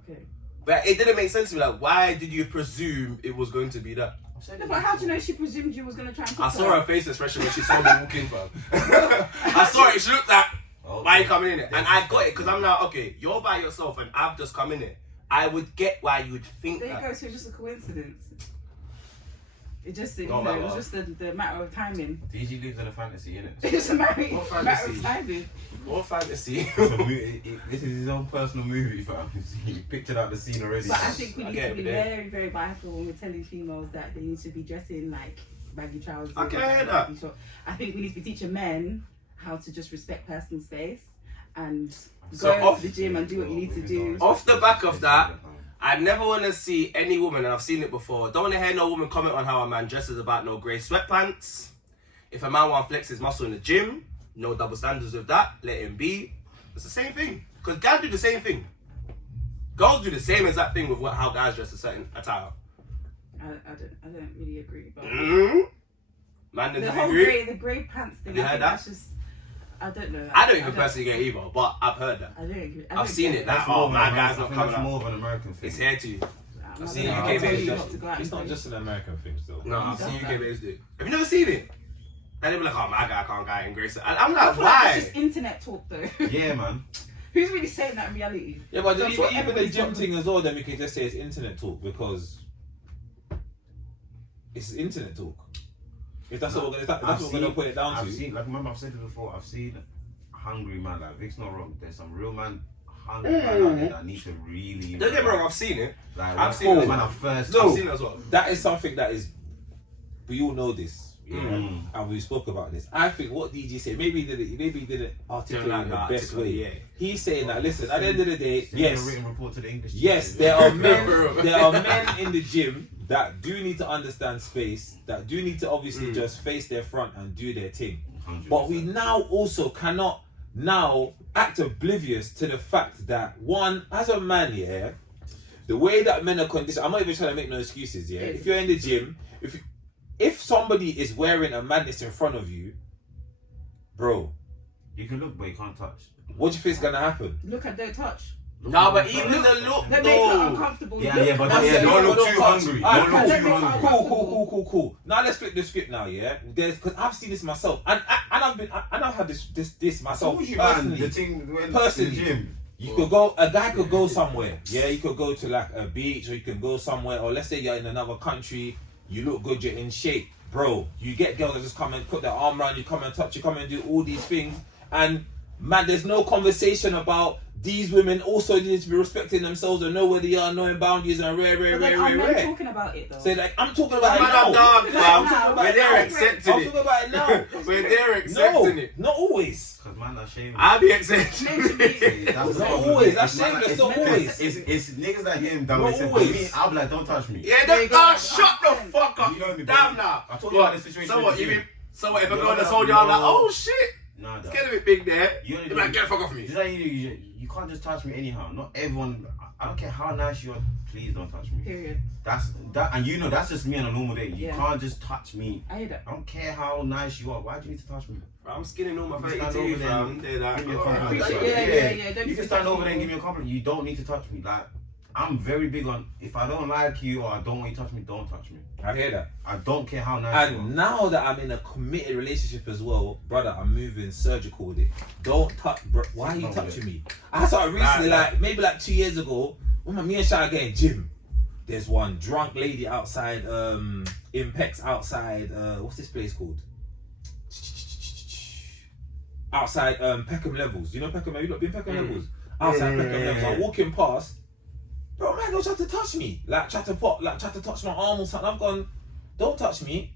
Okay. But it didn't make sense to me. Like, why did you presume it was going to be that? No, but how do you know she presumed you was gonna try and talk I to saw her face expression when she saw me walk in, fam. I saw it. She looked like, why are you coming in here? And I got it because I'm now, okay, you're by yourself and I've just come in here. I would get why you would think There you that. go. So it's just a coincidence. It just, No, it was matter. just the matter of timing. DG lives in a fantasy, innit? It's just a matter What of fantasy? timing. What fantasy? This is his own personal movie, fam. He pictured out the scene already. But I think we I need get to be it, yeah. very, very mindful when we're telling females that they need to be dressing like baggy trousers. I can hear and that. baggy shorts. I think we need to be teaching men how to just respect personal space and So go off- to the gym and do what you need to do. Off the back of that, I never want to see any woman, and I've seen it before, don't want to hear no woman comment on how a man dresses about no grey sweatpants. If a man want to flex his muscle in the gym, no double standards with that, let him be. It's the same thing. Because guys do the same thing. Girls do the same exact thing with how guys dress a certain attire. I don't really agree. But Mm-hmm. Man the didn't whole agree. the grey pants thing, Have you I heard think that? that's just, I don't know. I don't even personally get it either, but I've heard that. I don't agree. I I've don't seen get it. Like, That's oh, more of my an guy's American- not I think coming that's out. more of an American thing. It's here to you. I'm seen not UK gonna tell babes you just- not to go out It's and not do just an American thing, still. No, I've does seen UK that? babes do it. Have you never seen it? And they be like, oh, my guy can't go in Grace. And I'm I like, feel like why? it's just internet talk though. Yeah, man. Who's really saying that in reality? Yeah, but That's what even the everybody's gym got. thing as well, then we can just say it's internet talk because it's internet talk. If that's what we're gonna, that's what we're gonna put it down I've to. seen, like, remember I've said it before. I've seen hungry man. Like Vic's not wrong. There's some real man, hungry man out there that need to really. Don't get me wrong, I've seen it. Like, I've when- seen it. when I first. No. I've seen it as well. That is something that is, we all know this, yeah? Mm. And we spoke about this. I think what DG said, maybe he didn't articulate Don't in the like best way. articulate, yeah. He's saying that, listen, at the end of the day, Send a yes, written report to the English. yes, teachers. there are men in the gym that do need to understand space, that do need to obviously just face their front and do their thing. 100%. But we now also cannot now act oblivious to the fact that one, as a man, yeah, the way that men are conditioned, I'm not even trying to make no excuses, yeah. If you're in the gym, if somebody is wearing a madness in front of you, bro, You can look, but you can't touch. what do you think is gonna happen? Look, I don't touch. No, but even the look, They make her uncomfortable. Yeah, but That's it, don't look don't too touch. hungry. Alright, Don't look too cool. hungry. Cool. Now let's flip the script now, yeah. Because I've seen this myself, and I've had this myself Told you, man, personally. the thing when Personally. the gym. You could go. A guy could go somewhere. Yeah, you could go to like a beach, or you can go somewhere, or let's say you're in another country. You look good. You're in shape, bro. You get girls that just come and put their arm around you, come and touch you, come and do all these things, and man, there's no conversation about these women also need to be respecting themselves and know where they are, knowing boundaries and But then I'm not talking about it though. Say like I'm talking about it Man, now. I'm dog, I'm fam. talking about We're it there now. accepting I'm it. talking about it now. We're there accepting No, it. not always. Cause man, that's shameful. I'll be accepting That's Not the always. problem. That's It's man, shameless, it's- not always. It's niggas like him that Not will say, but always. me, I'll be like, don't touch me. Yeah, There you go. shut the fuck up. You know me, Damn bro. now. I told you about the situation So what? with You you. mean? So what? If a No, girl that's no, told you, I'm like, no. oh shit, Nah, it's dog. getting a bit big there. You only You're like, do- get the fuck off me. Just like you can't just touch me anyhow. Not everyone. I don't care how nice you are. Please don't touch me. Period. That's that, and you know that's just me on a normal day. You Yeah. can't just touch me. I hear that. I don't care how nice you are. Why do you need to touch me? I'm skinning all my You fatty stand over teeth, there fam. and They're like, give me a oh, compliment. appreciate- Like, yeah, don't You be can stand over touching there and give me a compliment. You don't need to touch me. Like I'm very big on if I don't like you or I don't want you to touch me, don't touch me. I hear that. I don't care how nice you are. And now that I'm in a committed relationship as well, brother, I'm moving surgical with it. Don't touch, bro. Why are you Not touching with me? I started recently, Right. like maybe like 2 years ago, when me and Shy getting gym. There's one drunk lady outside, Impex outside, what's this place called? Outside Peckham Levels. You know Peckham? Have you not been Peckham Levels? Outside Peckham Levels. I'm walking past. Bro, man, don't try to touch me. Like, try to touch my arm or something. I've gone, don't touch me.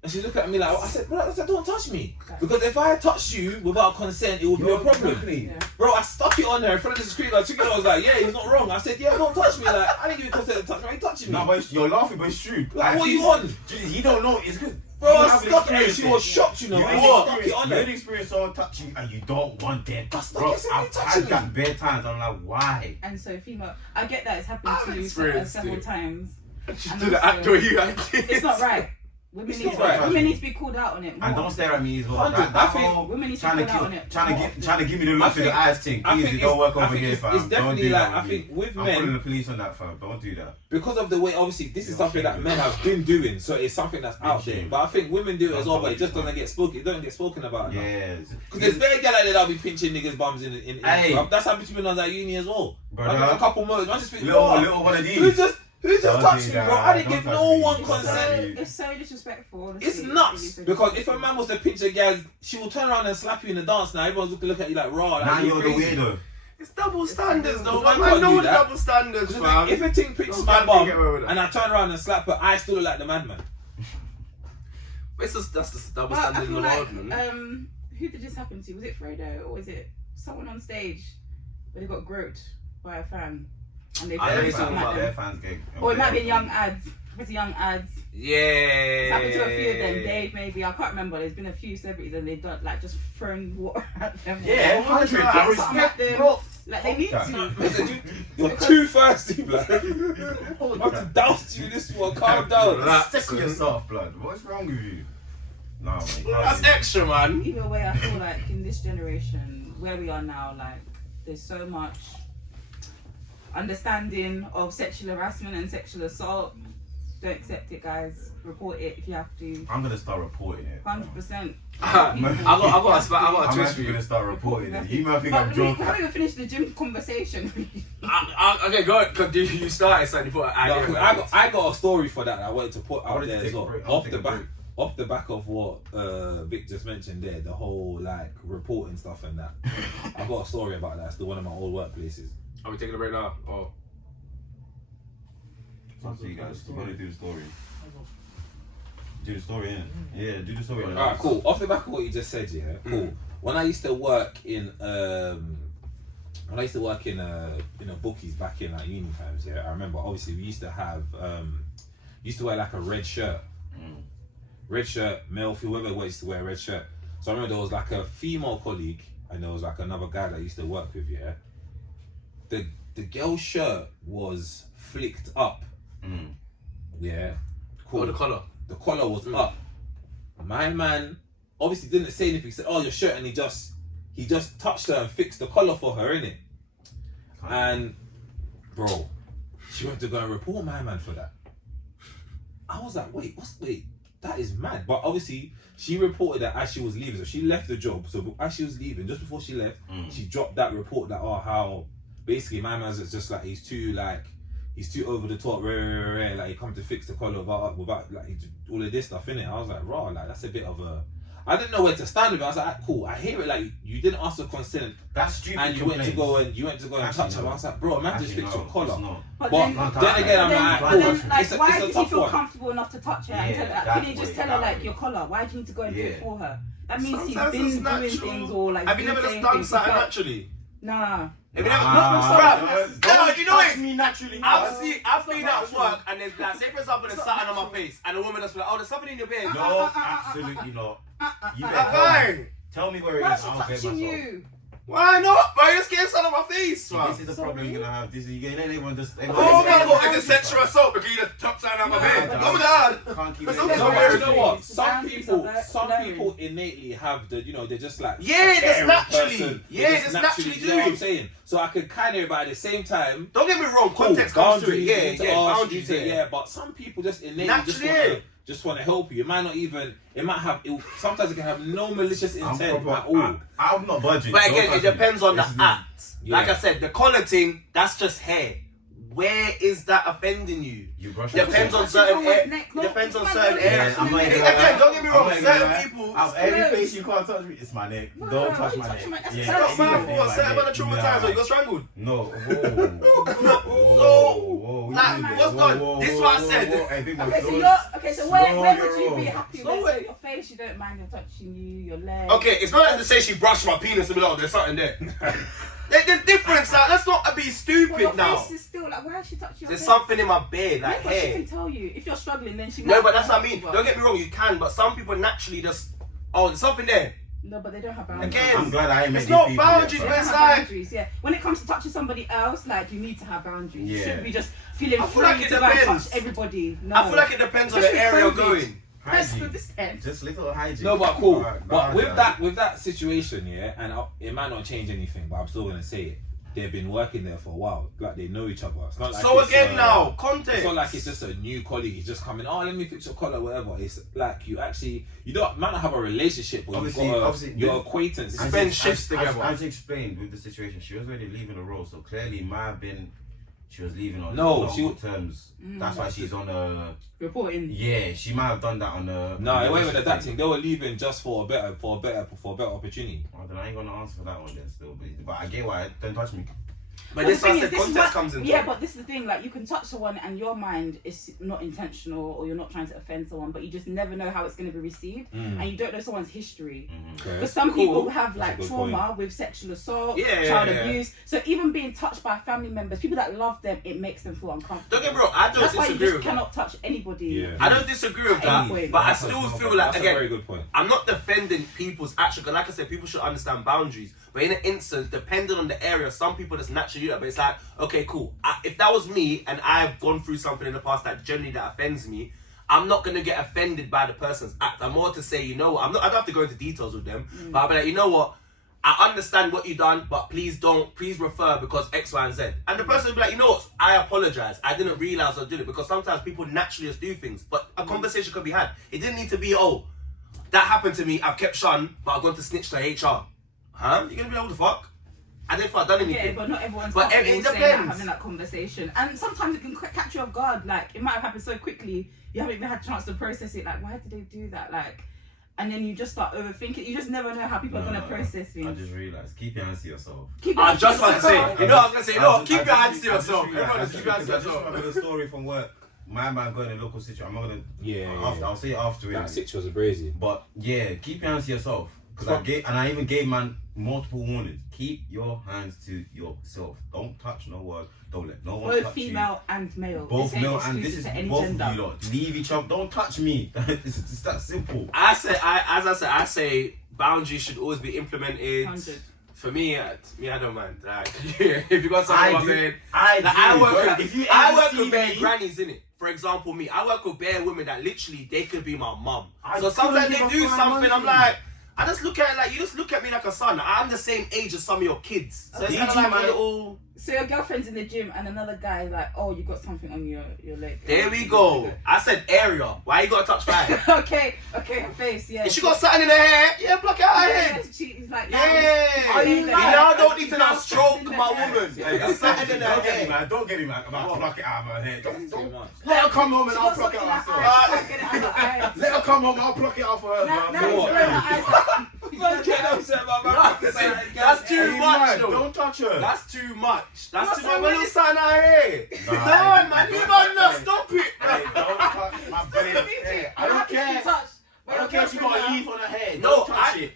And she looked at me like, I said, don't touch me. Because if I touch you without consent, it would be a problem. Exactly. Yeah. Bro, I stuck it on there in front of the screen. I took it I was like, yeah, he's not wrong. I said, yeah, don't touch me. Like, I didn't give you consent to touch me. Why are you touching me? No, but you're laughing, but it's true. Like, what you on? You don't know. It's good. Bro, You I haven't stuck it and experienced she was shocked, you know. You I ain't stuck it experienced- on you ain't there. experienced someone touch you and you don't want them. That's Bro, not somebody I've touching had that me. bare times. I'm like, why? And so female, I get that it's happened I've to you experienced several it. times. Just And do the also- act where you acting. It's not right. Women It's need not to right. women need to be called out on it. And more. don't stare at me as well. 100. I think whole women need to trying be to called out on it. trying to give me the I look to think- the eyes thing. I Please, think it don't work I over think here, it's fam. Don't definitely do like, that. I with me. think with I'm calling men, the police on that, fam. Don't do that. because of the way, obviously, this is You're something that ashamed men of have been doing, so it's something that's out there. Ashamed. But I think women do it as well, but it just Don't doesn't get spoken. It doesn't get spoken about enough. Yes. Because there's very girl like that that'll be pinching niggas' bums in Hey. club. That's happened to me when I was at uni as well. Brother. I got a couple moments. I just think, Little "Whoa, one of these. who just Don't touched do me, that. bro? I didn't Don't give touch no me. one Don't consent. touch me. It's so disrespectful. It's honestly. nuts It's really because if a disrespectful. man was to pinch a girl, she will turn around and slap you in the dance. Now everyone's looking look at you like raw. Like, Now you're the crazy. weirdo. It's double standards, though. Man Man, can't know do the that. double standards, fam. If a thing pinches Don't my can't bum get away with that. and I turn around and slap her, I still look like the madman. That's the double But I standard in feel the like, world, man. who did this happen to? Was it Fredo or was it someone on stage where they got groped by a fan and they I know filmed you're something talking like Their that? fans get. Or it might be young ads. It's young ads. Yeah. It's happened to a few of them. Dave, maybe I can't remember. There's been a few celebrities and they've done like just thrown water at them. Yeah, 100. I Something respect them. bro. Like they need Yeah. to. Listen, you're too thirsty, blood. I have to douse you this one. Calm down. Relax. Stick with yourself, blood. What's wrong with you? Nah, man. you can't That's do that. extra, man. Either way, I feel like in this generation, where we are now, like there's so much understanding of sexual harassment and sexual assault. Don't accept it, guys. Report it if you have to. I'm gonna start reporting it. 100%. I got a I'm twist for actually you. gonna start reporting it. You might think But I'm we joking. haven't even finished the gym conversation. Okay, go ahead. Cause you started something. You put an No, idea. 'cause I got a story for that I wanted to put I out wanted to there take as a well. break. I'll take a break. Off the back of what Vic just mentioned there, the whole like reporting stuff and that. I got a story about that. It's the one of my old workplaces. Are we taking a break now? Oh. So you guys, you gotta do the story. Do the story, yeah. Yeah, do the story. Alright, cool. Off the back of what you just said, yeah, cool. When I used to work in bookies back in like uni times, yeah, I remember obviously we used to have used to wear like a red shirt. Red shirt, male, whoever used to wear a red shirt. So I remember there was like a female colleague and there was like another guy that I used to work with, yeah. The girl's shirt was flicked up. Yeah. Cool. Oh, the collar. The collar was up. My man obviously didn't say anything. He said, "Oh, your shirt," and he just touched her and fixed the collar for her, innit? And bro, she went to go and report my man for that. I was like, wait, that is mad. But obviously, she reported that as she was leaving. So she left the job. So as she was leaving, just before she left, she dropped that report that, how basically my man's just like, he's too over the top, like he come to fix the collar without like all of this stuff in it. I was like, raw, like that's a bit of a. I didn't know where to stand with it. I was like, cool. I hear it. Like you didn't ask for consent. That's stupid. And you went to go and touch him. I was like, bro, man, just fix your collar. But then again, I'm like, why did you feel one. comfortable enough to touch her? And tell her, can you just tell her like your collar? Why do you need to go and do it for her? That means Sometimes he's it's been doing natural. things or like. Have you never just done something naturally? Nah. Have you never? Don't you know touch it. me naturally. I've been at work and there's like, say for example, there's something on my face and the woman just be like, oh, there's something in your beard. No, absolutely not. You better Fine. tell me where it Why is. is she I'll get touching myself. you? Why not? Bro, you're just getting something on my face. Bro. This is the problem you're gonna have. This is you're gonna everyone just. Oh my god, is it sexual assault because you just took something out my bed? Oh my god. Can't keep That's it. not No, weird. but you know what? Some Boundaries are people innately have the, they're just like Yeah, a just caring naturally. person. Yeah, They just naturally you know what I'm do. saying? So I could kind of, but at the same time, Don't get me wrong, cool, context comes to it. boundaries, Yeah, you need to yeah, ask, boundaries. you need to- Yeah. But some people just innately Naturally. just want to help you. It might not even. It might have. Sometimes it can have no malicious intent at all. I'm not budging. But again, it depends on the This is me. act. Yeah. Like I said, the collar thing, that's just hair. Where is that offending you? You brush Depends your on teeth. certain someone's areas. neck, no, Depends on it's certain fine, areas. I'm not even Again, gonna don't get me lie. wrong. I'm not even Certain gonna lie. people. Out of every place you can't touch me, it's my neck. No, Don't touch you my touch neck. my neck. Yeah, That's That's anything my fault. like Certain that. about the traumatized or you got strangled. No. So, like, what's done? This is what I said. Okay, so where would you be Slow happy? Slow Let's it. say your face, you don't mind them touching you, your leg. Okay, it's not as to say she brushed my penis and be like, oh, there's something there. There's difference. Like, let's not be Well, stupid your now. face is still like, why is she touching your There's face? something in my beard, like Yeah, but she hair. can tell you. If you're struggling, then she No, might but that's what I help mean. you, Don't get me wrong, you can, but some people naturally just, oh, there's something there. No, but they don't have boundaries. Again, I'm glad I ain't met it's these not people boundaries, yet, They bro. man. don't It's have like, boundaries, yeah. When it comes to touching somebody else, like, you need to have boundaries. You Yeah. shouldn't be just feeling I feel free like it to go and depends. touch everybody. No. I feel like it depends on the Especially area you're COVID. going. That's Hygiene. good, this end. Just little hygiene. No, but cool. Alright, But nah, with that situation, yeah, and it might not change anything, but I'm still gonna say it. They've been working there for a while. Like they know each other. It's not like So it's, again now, context. It's not like it's just a new colleague. He's just coming. Oh, let me fix your collar, whatever. It's like you don't might not have a relationship, but Obviously, your acquaintance. It's spend shifts together. As explained with the situation, she was already leaving the role, so clearly might have been she was leaving on good terms. That's why she's on a Reporting. yeah. She might have done that on a No, it wasn't that thing. They were leaving just for a better opportunity. Well, then I ain't gonna answer for that one then still, but I get why. Don't touch me. But Well, this the thing is is, the this is context what- comes into yeah, it. but this is the thing. Like, you can touch someone and your mind is not intentional, or you're not trying to offend someone, but you just never know how it's going to be received, and you don't know someone's history. Okay. Because some Cool. people have That's a like good trauma with sexual assault, Yeah, child yeah. abuse. So even being touched by family members, people that love them, it makes them feel uncomfortable. Don't get me wrong, I don't That's why you disagree just with that. cannot touch anybody. Yeah. I don't disagree with At any that, point. but I That's still a- feel like, that's a again, very good point. I'm not defending people's action, because like I said, people should understand boundaries. But in an instance, depending on the area, some people just naturally do that. But it's like, okay, cool. If that was me and I've gone through something in the past that generally that offends me, I'm not gonna get offended by the person's act. I'm more to say, you know what, I don't have to go into details with them, but I'll be like, you know what, I understand what you've done, but please refer because X, Y, and Z. And the person will be like, you know what, I apologize. I didn't realize I did it, because sometimes people naturally just do things. But a conversation could be had. It didn't need to be, oh, that happened to me, I've kept shun, but I'm going to snitch to HR. Huh? You're gonna be like, what the fuck? I didn't feel I've done anything. Yeah, but not everyone's But comfortable it saying that, depends. having that conversation. And sometimes it can catch you off guard. Like, it might have happened so quickly, you haven't even had a chance to process it. Like, why did they do that? Like, and then you just start overthinking. You just never know how people are going to process I things. just realised. Keep your hands to yourself. Keep I it just want to say, yourself. you know, I was gonna say, no, keep your hands to yourself. Everyone just keep your hands to I just yourself. remember the story from work. My man going in a local situation. I'm not gonna. Yeah, After, I'll say it after That it. situation was crazy. But yeah, keep your hands to yourself. Because I even gave man multiple warnings. Keep your hands to yourself. Don't touch no one. Don't let no one Both touch female and male. Both This ain't male and this exclusive is to any both gender. of you lot. Leave each other. Don't touch me. It's that simple. I say boundaries should always be implemented. 100. For me, I don't mind. Like, if you got something on my bed, I I work with bare grannies, innit? For example, me, I work with bare women that literally they could be my mum. So sometimes they do something, I'm like, I just look at it like, you just look at me like a son. I'm the same age as some of your kids. So it's kind of like a little. So your girlfriend's in the gym and another guy is like, oh, you got something on your leg. There we go. I said area. Why you gotta touch 5? okay, her face, yeah. If she got something in her hair, yeah, block it out her head. He's like, Yeah. Are you You mad? now don't need to now stroke my woman. Hey, There's something in her don't get me, hair. man. Don't get me, man. About to pluck it out of her hair. Too much. Let her come home and I'll pluck it out of her eyes. Let her come home, I'll pluck it out for her. That's too much, though. Don't touch her. That's too much. That's too so much. what Little is- sign out here. No, man, you don't know. Stop it. Hey, don't touch my baby's hair. I don't care. I don't care if she got a leaf on her head. No, Don't touch it.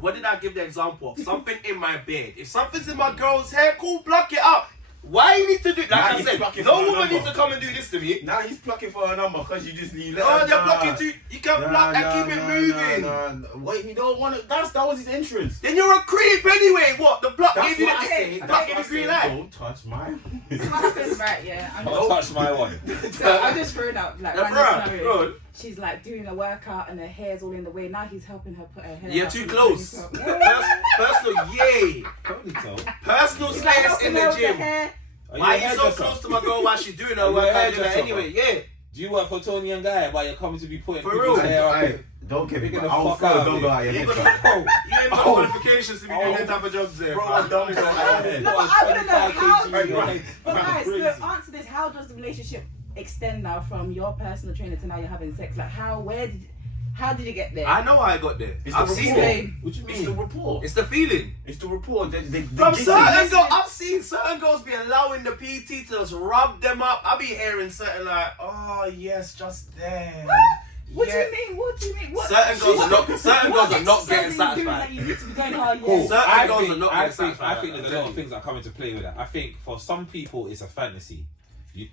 what did I give the example of? Something in my bed. If something's in my girl's hair, cool, block it out. Why you need to do? Like Nah, I he's said, plucking no for a woman number. needs to come and do this to me. Now he's plucking for her number because you just need. Oh, you're blocking too. You can block and keep it moving. Wait, you don't want to. That was his entrance. Then you're a creep anyway. What? The block That's gave you what I the say. block That's gave what you I green say. light. Don't touch mine. So what happens, right, yeah. Don't touch my one. So I'm just throwing out like Yeah, random bruh, scenarios. bro. She's like doing a workout and her hair's all in the way. Now he's helping her put her hair. You're up too and close. putting it up. Personal, yay. Ponytail. Personal He's like space helping in her the with the gym. hair. Are Why are a you so hairdresser? close to my girl while she's doing Are her you a workout hairdresser, anyway? Yeah. Do you work for Tony and Guy, but you're coming to be putting For people's real? hair up? Hey, don't get me. You're gonna I'll fuck throw out a of dumbo it. out your You head. ain't fam. got Oh. qualifications to be doing that type of jobs there. Bro, fam. dumbo out your head. No, but I want to know how do you, Right. but guys, Crazy. look, answer this. How does the relationship extend now from your personal trainer to now you're having sex? Like how did you get there? I know how I got there. It's I've the seen report. it. What do you It's the mean? report. It's the feeling. It's the report. They From get certain it. girls, I've seen certain girls be allowing the PT to just rub them up. I be hearing certain like, oh yes, just there. What Yeah. do you mean? What do you mean? What? Certain girls are not. Certain girls are not getting Doing satisfied. that you need to be going, oh, yeah. Cool. Certain I girls think, are not I getting think, satisfied. I think there's a lot of things that come into play with that. I think for some people it's a fantasy.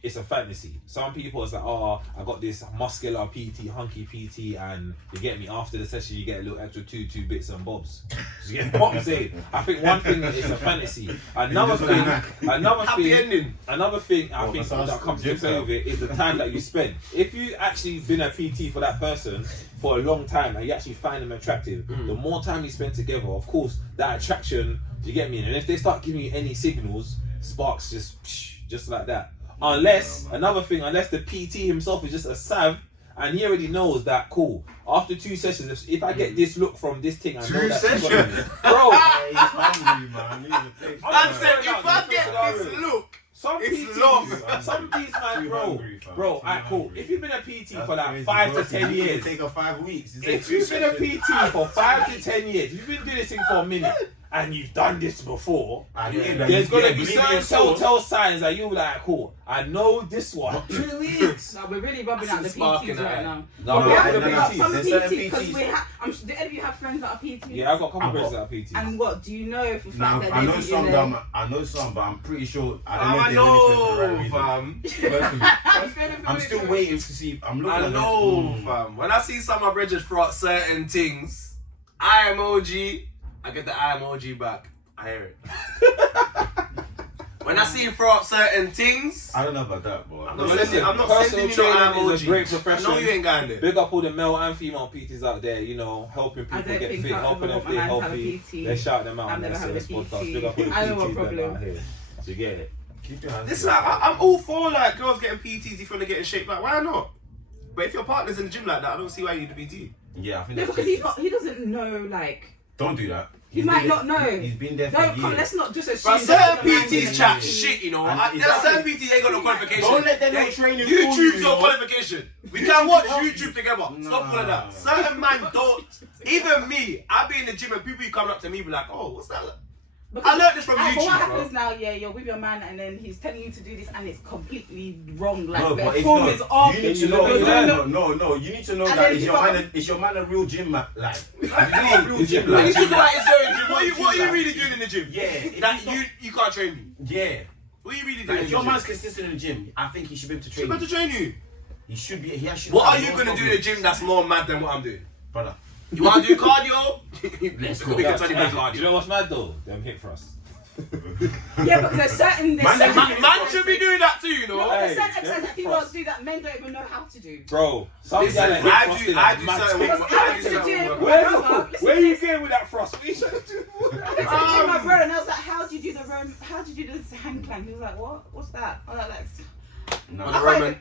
It's a fantasy. Some people it's like, oh, I got this muscular PT, hunky PT, and you get me after the session, you get a little extra two bits and bobs. You get what I'm saying? I think one thing is a fantasy. Another thing, Happy ending. another thing I Oh, think that sounds that comes good, into play with it is the time that you spend. If you actually been a PT for that person for a long time and you actually find them attractive, the more time you spend together, of course, that attraction, do you get me? And if they start giving you any signals, sparks just like that. Unless the PT himself is just a sav and he already knows that, cool, after 2 sessions, if I get this look from this thing, I know 2 that she's sessions? gonna be. Bro, Hey, he's hungry, man. He needs to take I some, said, man. if I get this look, some It's PTs, long. some PTs, man, Too bro, hungry, fam. bro, Too alright, cool. hungry. If you've been a PT That's for like crazy, 5 bro. to 10 He years, take her 5 weeks. He if take you've 2 been a sessions. PT for 5 to 10 years, you've been doing this thing for a minute, and you've done this before, Ah, there's gonna be certain telltale signs that you're like, cool, I know this one. 2 weeks. No, we're really rubbing out the That's a spark in PTs the right eye. now. No, No, We have no, to no, bring no, up some there's certain PT because PTs. we have. Do any of you have friends that are PTs? Yeah, I've got a couple I've friends got- that are PTs. And what do you know for a Now, fact that I they know think some, you're but there? I know some, but I'm pretty sure I don't I know if know, they're fam. Personally, I'm still waiting to see. I'm looking I at know, them. fam. When I see some of my brothers throw out certain things, I emoji, I get the I emoji back. I hear it. When I see him throw up certain things, I don't know about that, boy. I'm No, not listen, sending, I'm not personal sending you no training is a emoji. great I profession. know you ain't going there. Big up all the male and female PTs out there, you know, helping I people don't get think fit, I'll helping ever them want my stay man to have a healthy. PT. Let's shout them out I've on the never had a SOS podcast. PT. Big up all the I know PTs what that are problem. out here. So you get it. Keep your hands. Listen, I'm all for like girls getting PTs if you want to get in shape. Like, why not? But if your partner's in the gym like that, I don't see why you need a PT. Yeah, I think No, that's because he's not. He doesn't know. Like Don't do that. he He's might been not know. He's been there for No, years. come. Let's not just assume. But that certain the man's in PTs the chat PT. shit, you know. And There's certain PTs ain't got no qualification. Don't let them know training fool YouTube's you, your know. qualification. We can watch YouTube together. Stop Nah. all of that. Certain man don't. Even me, I be in the gym and people come up to me be like, oh, what's that? Because- I learned this from But YouTube, what bro. happens now? Yeah, you're with your man, and then he's telling you to do this, and it's completely wrong. Like No, the but it's form not. is off. You need to You know. don't know. No. You need to know And that then is your man a real gym man? Like, is he a real Is he gym real? When you man? talk about his going gym, what are you Gym really doing in the gym? Yeah. if That he's not- you can't train me. Yeah. What are you really doing Like, in if the your gym? man's consistent in the gym, I think he should be able to She's train. about to train you. He should be. He should. What have are you no gonna do in the problem. gym that's more mad than what I'm doing? brother? You wanna do cardio? Let's We go. can tell you about Do you cardio. know what's mad though? Them hip thrusts. Yeah, because there's certain. Man should be doing that too, you know. No, Hey, there's certain them exercises that hip people thrusts. do that men don't even know how to do. Bro, some Listen, guys I do certain Because I went to the gym. work. Where? Listen, Where are you going with that frost? What are you trying to do? I went to the gym, my brother, and I was like, how do you do this hand climb? He was like, what? What's that? I was like, No. The Roman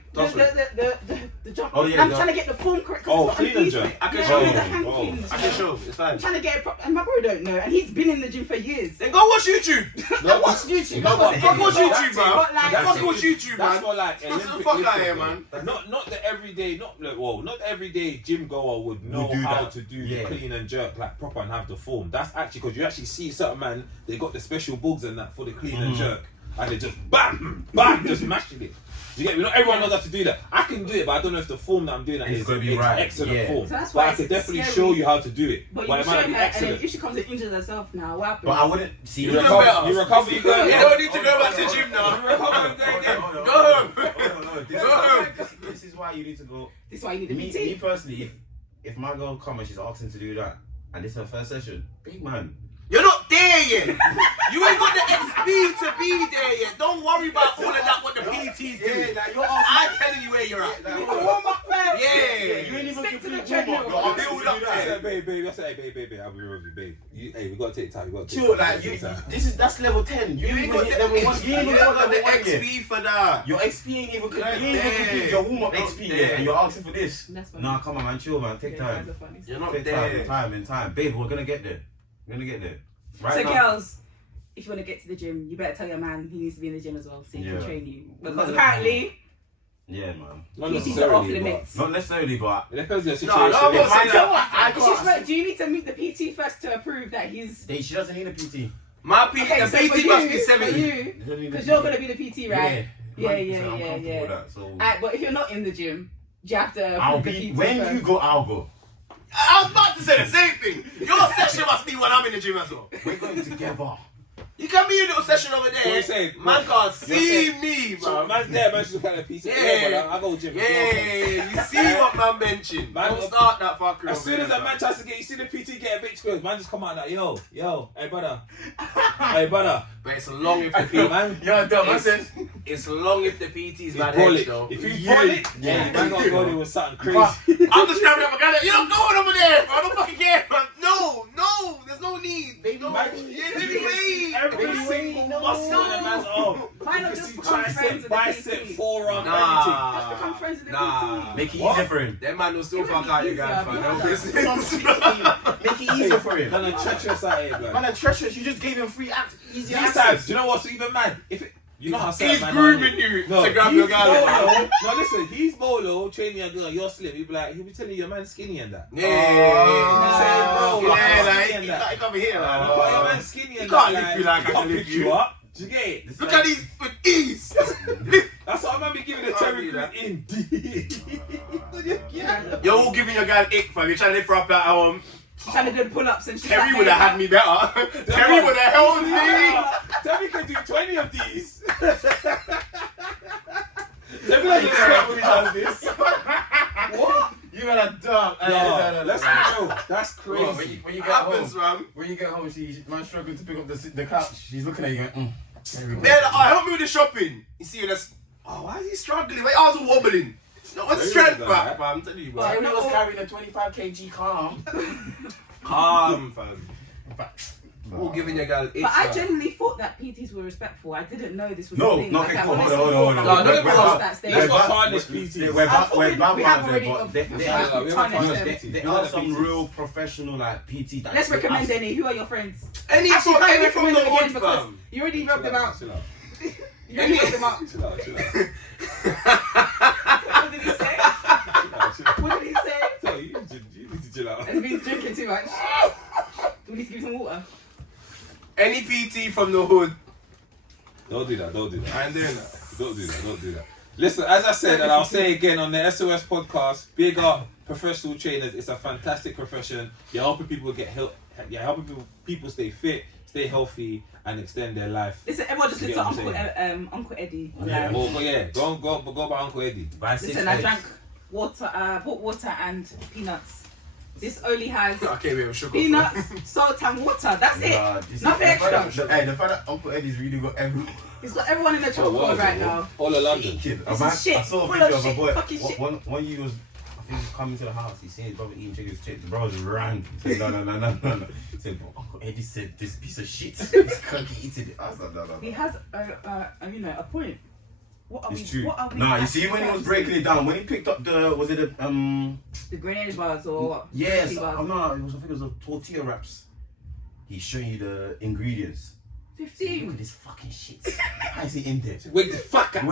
the jump. Oh, yeah, I'm the- trying to get the form correct. Oh, it's not clean and easy. jerk. I can Yeah, show the you. hand Oh. cleans, I can show. It's fine. I'm trying to get it and my brother don't know, and he's been in the gym for years. Then go watch YouTube. No, Watch YouTube. No, Watch but Go watch it. YouTube, man. But like, Go watch YouTube, That's man. for like That's Olympic the fuck out lifters, here, man. man. Not the everyday, not the everyday gym goer would know do how that. to do Yeah. the clean and jerk like proper and have the form. That's actually because you actually see certain man, they got the special bugs and that for the clean and jerk, and they just bam, bam, just mashing it. Do you get me? Not everyone knows how to do that. I can do it, but I don't know if the form that I'm doing that It's is gonna be right. excellent Yeah. form. So that's But why I it's could definitely scary. show you how to do it. But it you might show not her, be and then excellent. if she comes and injures herself now, what happens? But I wouldn't see. You You recover, better. you recover, you go. You don't need to go back to the gym now. You recover and go again. Go home. This is why you need to go. This is why you need a Me PT. personally, if my girl comes and she's asking to do that, and this is her first session, big man. You're not there yet. You ain't got the XP to be there yet. Don't worry about all of that. What the PTs do. like you're I'm telling you where you're at. Like, You need to warm up first. Yeah. you ain't even Stick to the complete treadmill. warm up. Build You're up asking to do I that. said, babe, I said, hey, babe, I'll be real with you, babe. Hey, we gotta take time. We gotta take Chill, time. like that's level 10. You You ain't ain't got hit the level 1. XP. You You ain't ain't even got got the level 1 yet. XP for that. Your XP ain't even Right you ain't even there. complete your warm up Not XP there. yet, and you're asking for this. That's funny. Nah, come on, man, chill, man. Take Yeah, time. guys are funny. You're not Take there. time, babe. We're gonna get there. We're gonna get there. Right So now. girls, if you want to get to the gym, you better tell your man he needs to be in the gym as well, so he Yeah. can train you. Because apparently, Yeah, man. Not PTs are off necessarily, but limits. Not necessarily, but it depends on the No, situation. no, I'm not saying So that. what? I It's can't- just like, do you need to meet the PT first to approve that he's... she doesn't need a PT. My PT, Okay, the so PT for must be you, 70. for you, She doesn't need a because PT. you're going to be the PT, right? Yeah, Man, yeah, I'm yeah, comfortable yeah. with that, so Alright, but if you're not in the gym, do you have to I'll approve the be PT when first? you go, I'll go. I was about to say the same thing. Your session must be when I'm in the gym as well. We're going together. You can be in your session over there. What you saying? Man can't see saying- me, So, bro. man's there, man's just looking at a piece of Yeah. I go gym. Yeah, you see what man mentioned. Man, Don't start that fuckery. As over soon as there, that man tries to get, you see the PT get a bit close, man just come out like, yo, hey brother, hey brother, But it's long if the hey PT. man, Yo, dumb, I It's, said. it's long if the PT's it's bad roll hedge it. though. If you Yeah. roll it, Yeah. yeah, man gotta go there with something crazy. I'm just grabbing up a guy. You're not going over there, bro. I don't fucking care, man. No, there's no need. No, Man, yeah, anyway. every single muscle in that man's arm. Why You not can just see become friends tricep, with the bicep, PT? forearm, Just become friends with the Nah. PT. Make it What? easier for him. That man will still It fuck would out be your guy, easier, fam. yeah. No business. Make it easier for him. Man, I'm treacherous out here, Man, man. I'm treacherous. You just gave him free easy These access. times, do you know what's even mad? If it, you know how certain He's man grooming are, you No, to grab he's your guy. bolo. No, listen, he's bolo, training your girl, you're slim. He'll be like, he'll be telling you your man's skinny and that. Yeah, bro, yeah, like, like, and he that. can't come here, But your man. man's skinny and He that. can't lift you like I he can can't lift pick you you. up. Do you get it? Look at these with ease. That's what I'm gonna be giving the Can't Terry do that. Crews in. You're all giving your guy ick, fam. You're trying to lift her up at home. She's trying to do the pull-ups and she's Terry like, would have had me better. Terry would have held me. Terry can do 20 of these. Terry doesn't sweat when he does this. What? You are a dog. No, let's be real. That's Bro, crazy. when you What get happens, home, man? when you get home, man struggling to pick up the couch. She's looking at you going, They're like, alright, help me with the shopping. You see, that's. Oh, why is he struggling? Wait, I was wobbling. It's not a Terry strength was back, like fam. I'm telling you, bro. Well, Terry was carrying a 25 kg calm. Calm, fam. All giving your girl ick. But I fam. genuinely thought that PTs were respectful. I didn't know this was No, a thing. no, Like, okay, I cool. honestly Hold on. thought No, that no, was no, past no. that stage. Let's not We're tarnish back- PTs. We're I back. thought We're we back have on already there, of- but we there haven't are tarnished tarnished them. PTs. there are some real professional like PT. That Let's actually recommend ask- any. Who are your friends? Any Actually, from, can't any from recommend the them again hood, because fam. you already rubbed them out. Chill out. You already rubbed them out. Chill out. What did he say? What did he say? So you need to chill out. Has he been drinking too much? Do we need to give him some water? Any PT from the hood. Don't do that. I ain't doing that. Don't do that. Listen, as I said, and I'll say again on the SOS podcast, big up professional trainers. It's a fantastic profession. You're helping people get help. You're helping people stay fit, stay healthy, and extend their life. Listen, everyone just You listen get to what I'm Uncle Eddie. Yeah. Oh, but yeah, go by Uncle Eddie. Buy 6 Listen, I eggs. drank water, bought water and peanuts. This only has I came here with sugar. peanuts, salt and water. That's Nah, it. this is- Nothing the fact extra. that- Hey, the fact that Uncle Eddie's really got everyone. He's got everyone in the chokehold right now. All of London. Kid, This is shit, I saw a full video of of a shit, boy. fucking shit. One you was, I think he's coming to the house. He's seen his brother eating chicken chips. The bro just ran. He said, no. He said, but Uncle Eddie said this piece of shit is cookie eating it. I was like, no. He has a point. What are It's we? true. What are we? Nah, you see when he was breaking it down, when he picked up the grenade bars or what? Yes, Cookie bars? I think it was a tortilla wraps. He's showing you the ingredients. Look 15. at this fucking shit. How is it in there? Wait the fuck up.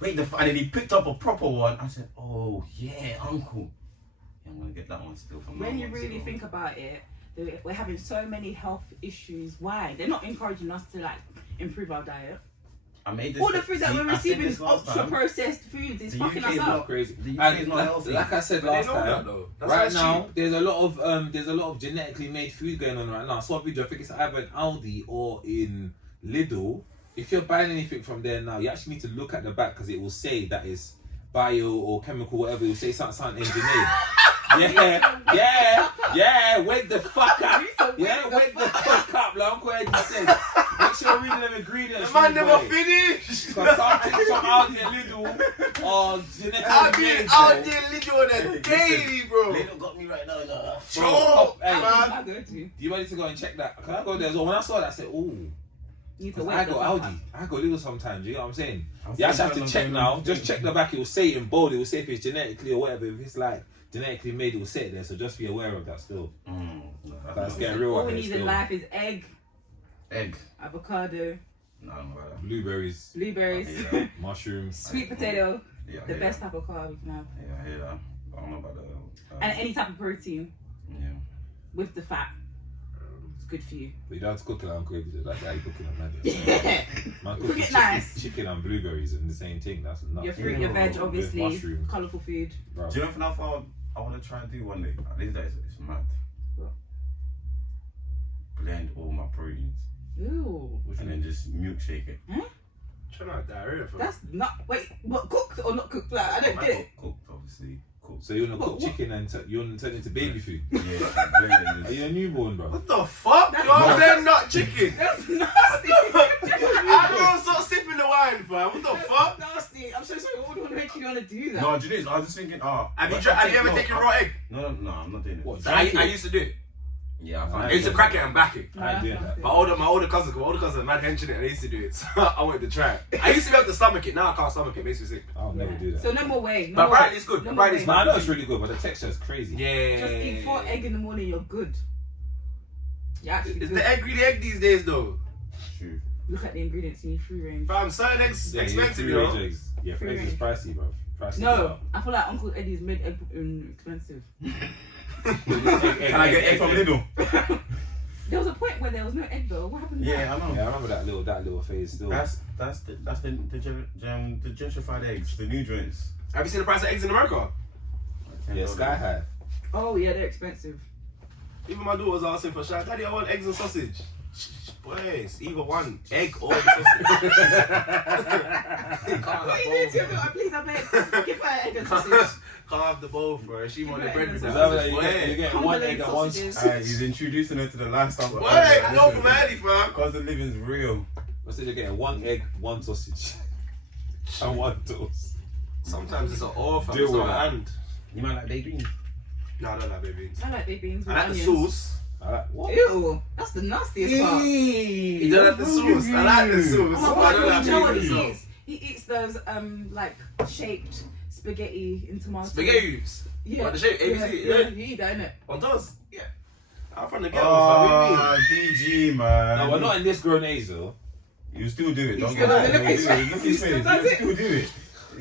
Wait the and then he picked up a proper one. I said, oh yeah, uncle. Yeah, I'm gonna get that one still from When now you on, really so. think about it, we're having so many health issues. Why? They're not encouraging us to like improve our diet. I made this. All the food that we're receiving is last ultra time. processed foods. It's The fucking UK us is up. not Crazy. The UK And is not healthy. like I said But they last know that time, though. That's right why it's now cheap. there's a lot of genetically made food going on right now. I saw a video. I think it's either in Aldi or in Lidl. If you're buying anything from there now, you actually need to look at the back because it will say that it's bio or chemical, whatever. It will say something engineered. Yeah. Wake the fuck up. Yeah, wake the fuck up. Like Uncle Eddie said. Make sure you're reading them ingredients. The man never boy. finished. Because some things from Aldi and Lidl are genetically I've been made, out bro. there little on a daily, bro. Little got me right now. No. Bro, Hey, man. I go to. you ready to go and check that? Can I go there as well? When I saw that, I said, ooh. You need to Because wait I the go fuck Aldi. up. I go Lidl sometimes, you know what I'm saying? I'm You actually have saying to check I'm now. going- Just check the back. It will say it in bold. It will say if it's genetically or whatever. If it's like genetically made, it will say it there. So just be aware of that still. No, That's no. getting real All out we there need in still. life is egg, Egg. avocado, No, I don't know about that. Blueberries, blueberries, Yeah, mushrooms. sweet potato. yeah, The yeah. best type of carb you can have. Yeah, I hear that. I don't know about the. And any type of protein Yeah. with the fat. It's good for you. But you don't have to cook it Uncle Eddie. Like how you cooking it, man. Yeah. Man, Cook cooking it nice. chicken and blueberries and the same thing. That's enough. Your fruit, your veg, With obviously. mushrooms, Colourful food. bro. Do you know anything else I want to try and do one day? These days, it's mad. What? Blend all my proteins Ooh. and then just milkshake it. Trying to have diarrhea for That's not. Wait, what? Cooked or not cooked? Like, I don't get it. Cooked, obviously. Cooked. So you want to cook What? chicken and you want to turn it into baby food? Yeah, blend it and Are you a newborn, bro? What the fuck? That's You're not- blend not chicken. That's nasty. I don't stop sipping the wine, fam. What the fuck? That's nasty. I'm so sorry. What would make you want to do that? No, do you know, I was just thinking, Have you ever taken raw egg? No, I'm not doing it. What? I used to do it. Yeah, I I found I used to crack it and back it. I ain't doing that. My older cousin, mad henching it, and they used to do it. So I wanted to try it. I used to be able to stomach it. Now I can't stomach it. It makes me sick. I'll never do that. So no more way. No But more apparently way. it's good. No Apparently more it's No, way. I know it's really good, but the texture is crazy. Yeah. Just eat 4 egg in the morning. You're good. You're actually Is good. the egg really egg these days though? True. Look at the ingredients. You need free range. Fam, certain eggs Yeah, expensive, free you know. range eggs. Yeah, free Free eggs is range. pricey, bro. Pricey. No, I feel like Uncle Eddie's made egg expensive. Can I get egg from Lidl? There was a point where there was no egg though. What happened? Yeah, I know. Yeah, I remember that little phase still. That's the gentrified eggs, the new joints. Have you seen the price of eggs in America? Yeah, Sky High. Oh yeah, they're expensive. Even my daughter was asking for shit. Daddy, I want eggs and sausage. Boys, either one, egg or the sausage. Can't What are have you doing both. to me? Please, I beg. Give her an egg and sausage. Can't have the both, bro. She want the Give bread her with egg the and Is that sausage. what you're getting one egg and one Sausages. He's introducing her to the lifestyle. Boy, I know from early, fam. Because the living's real. I said you're getting 1 egg, 1 sausage, and 1 toast. Sometimes it's an all, fam. Deal It's with not that. an and. You might like baked beans. No, I don't like baby beans. I like baked beans with I like the onions. sauce. I like what? Ew, that's the nastiest part. You don't like the sauce. I like the sauce. Oh my I don't God, like you know what baby he beans. eats? He eats those like shaped spaghetti in tomato. Spaghettis. Yeah. What, the shape? ABC? Yeah, Yeah. you eat that, innit? On toast? Yeah. I'm from the ghetto, fam. What do you mean? Oh, DG, man. No, we're not in this grown age though. You still do it. Don't still get does me it. wrong. You do it. Look at He his still face. does You it. still do it.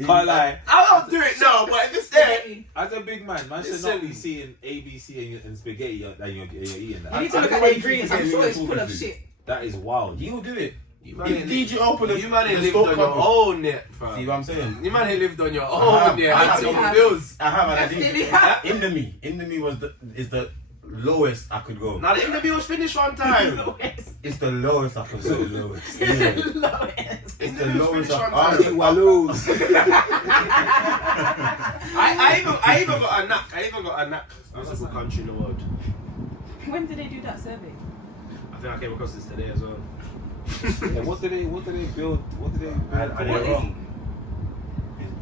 Can't lie. I don't do it now, but if it's there, Spaghetti. As a big man should Listen. not be seeing ABC and spaghetti that you're eating that. You need to I look don't at know the why you ingredients. keep I'm sure forgetting it's what full you're of talking shit. That is wild. He'll do it. you If DJ open the you man ain't the lived store on your cupboard. own yet, See fam. what I'm saying? You man ain't lived on your I own have- yet. I That's have- your bills. I have an Definitely idea. have. Indomie is the lowest I could go. Now the interview was finished one time. Lowest. It's the lowest I could go. Lowest. It's the lowest I Hey, Wallows. I even got a knack. I even got a knack. That's a good country in the world. When did they do that survey? I think I came across this today as well. Yeah, what do they build? What do they build? I did it wrong.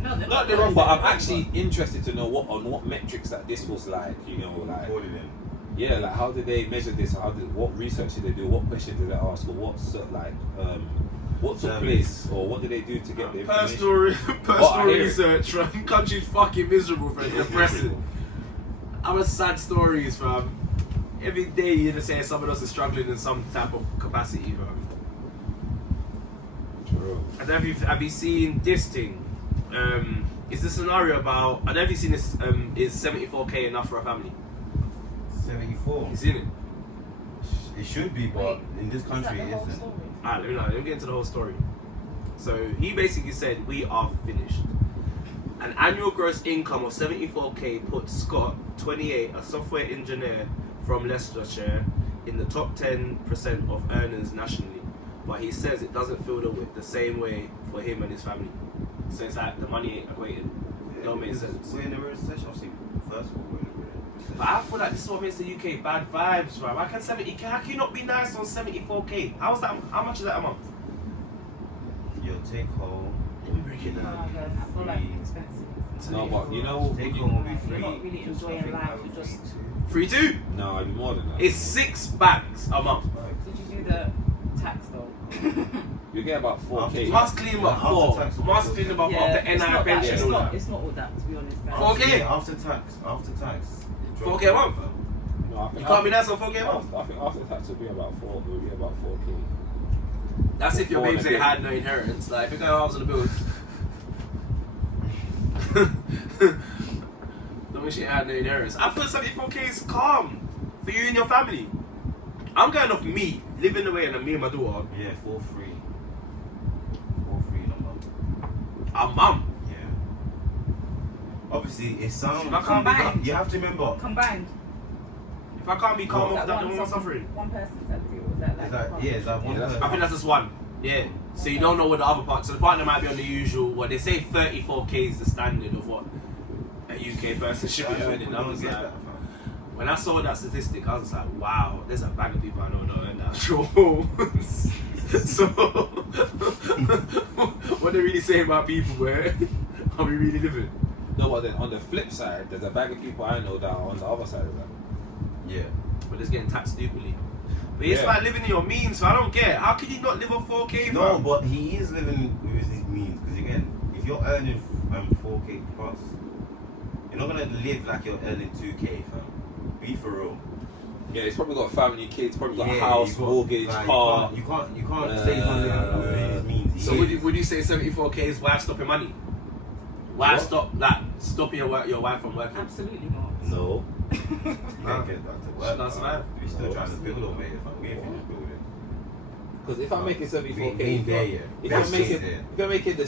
No, they're Not the wrong, but I'm actually interested to know what metrics that this was like. You know, like Recorded in. yeah, like how did they measure this? What research did they do? What questions did they ask? Or what took place? Or what did they do to get the information? Personal research from country's fucking miserable, fam. Depressing. I'm a sad stories, fam. Every day you're gonna say someone else is struggling in some type of capacity, fam. True. I don't know if have you seen this thing? Is the scenario about? I don't know if you've seen this. Is 74k enough for a family? 74. You seen it? It should be, but Wait, in this country it isn't. Alright, let me get into the whole story. So he basically said, we are finished. An annual gross income of 74k puts Scott, 28, a software engineer from Leicestershire, in the top 10% of earners nationally. But he says it doesn't feel the same way for him and his family. So it's like the money ain't equated. Don't make sense. We're in a recession, obviously. First of all, we're in a recession. But I feel like this is what makes the UK bad vibes, right? How can you not be nice on 74k? How much is that a month? Your take home. Let me break it Oh, down. God, I feel like it's expensive. No, but you know, Take home will be You're free. not really enjoying life. You're just. 3-2. no, it'd be more than that. It's 6 bags a month. Did you do the tax though? You get about 4k. Must clean about After 4. tax, Must clean about 4. The it's NI not that. pension It's and all not. that. It's not all that, to be honest. Guys. 4K? After tax. it 4K drops a month? No, I think You can't be nice on 4k a month. I think after tax would be about 4k. That's if your Four babes and a ain't bit. had no inheritance. Like, if you go halves on the bills. Don't wish you had no inheritance. I feel 74k is calm for you and your family. I'm going off me, living away, and me and my daughter. Yeah, 4 free. 4 free in a month. Our mum. Yeah. Obviously, it sounds. If I can't be Combined. You have to remember. Combined. If I can't be calm What? off that, then what's suffering? One person's salary, or was that like? Is that one? Yeah, that's- I think that's just one. Yeah. So you don't know what the other part. So the partner might be on the usual. What they say, 34k is the standard of what a UK person should be earning. I was like, when I saw that statistic, I was like, wow, there's a bag of people I know that earn that. So, what they really saying about people? Where are we really living? No, but then on the flip side, there's a bag of people I know that are on the other side of that. Yeah. But it's getting taxed stupidly. But it's Yeah. like living in your means. So I don't get. How can you not live on 4k? No, fam? but he is living with his means because again, if you're earning 4k plus, you're not gonna live like you're earning 2k, fam. Be for real. Yeah, he's probably got a family, kids, probably got a Yeah, house, you got- mortgage, like, car. You can't say he's not living within his means. So would you say 74k is wife stopping money? Wife stopping your wife from working? Absolutely not. No. You can't get that to work. Not survive. We're still trying to build over here. We ain't finished building. Because if I'm making 74k, We ain't there yet. if That's I make just it, there.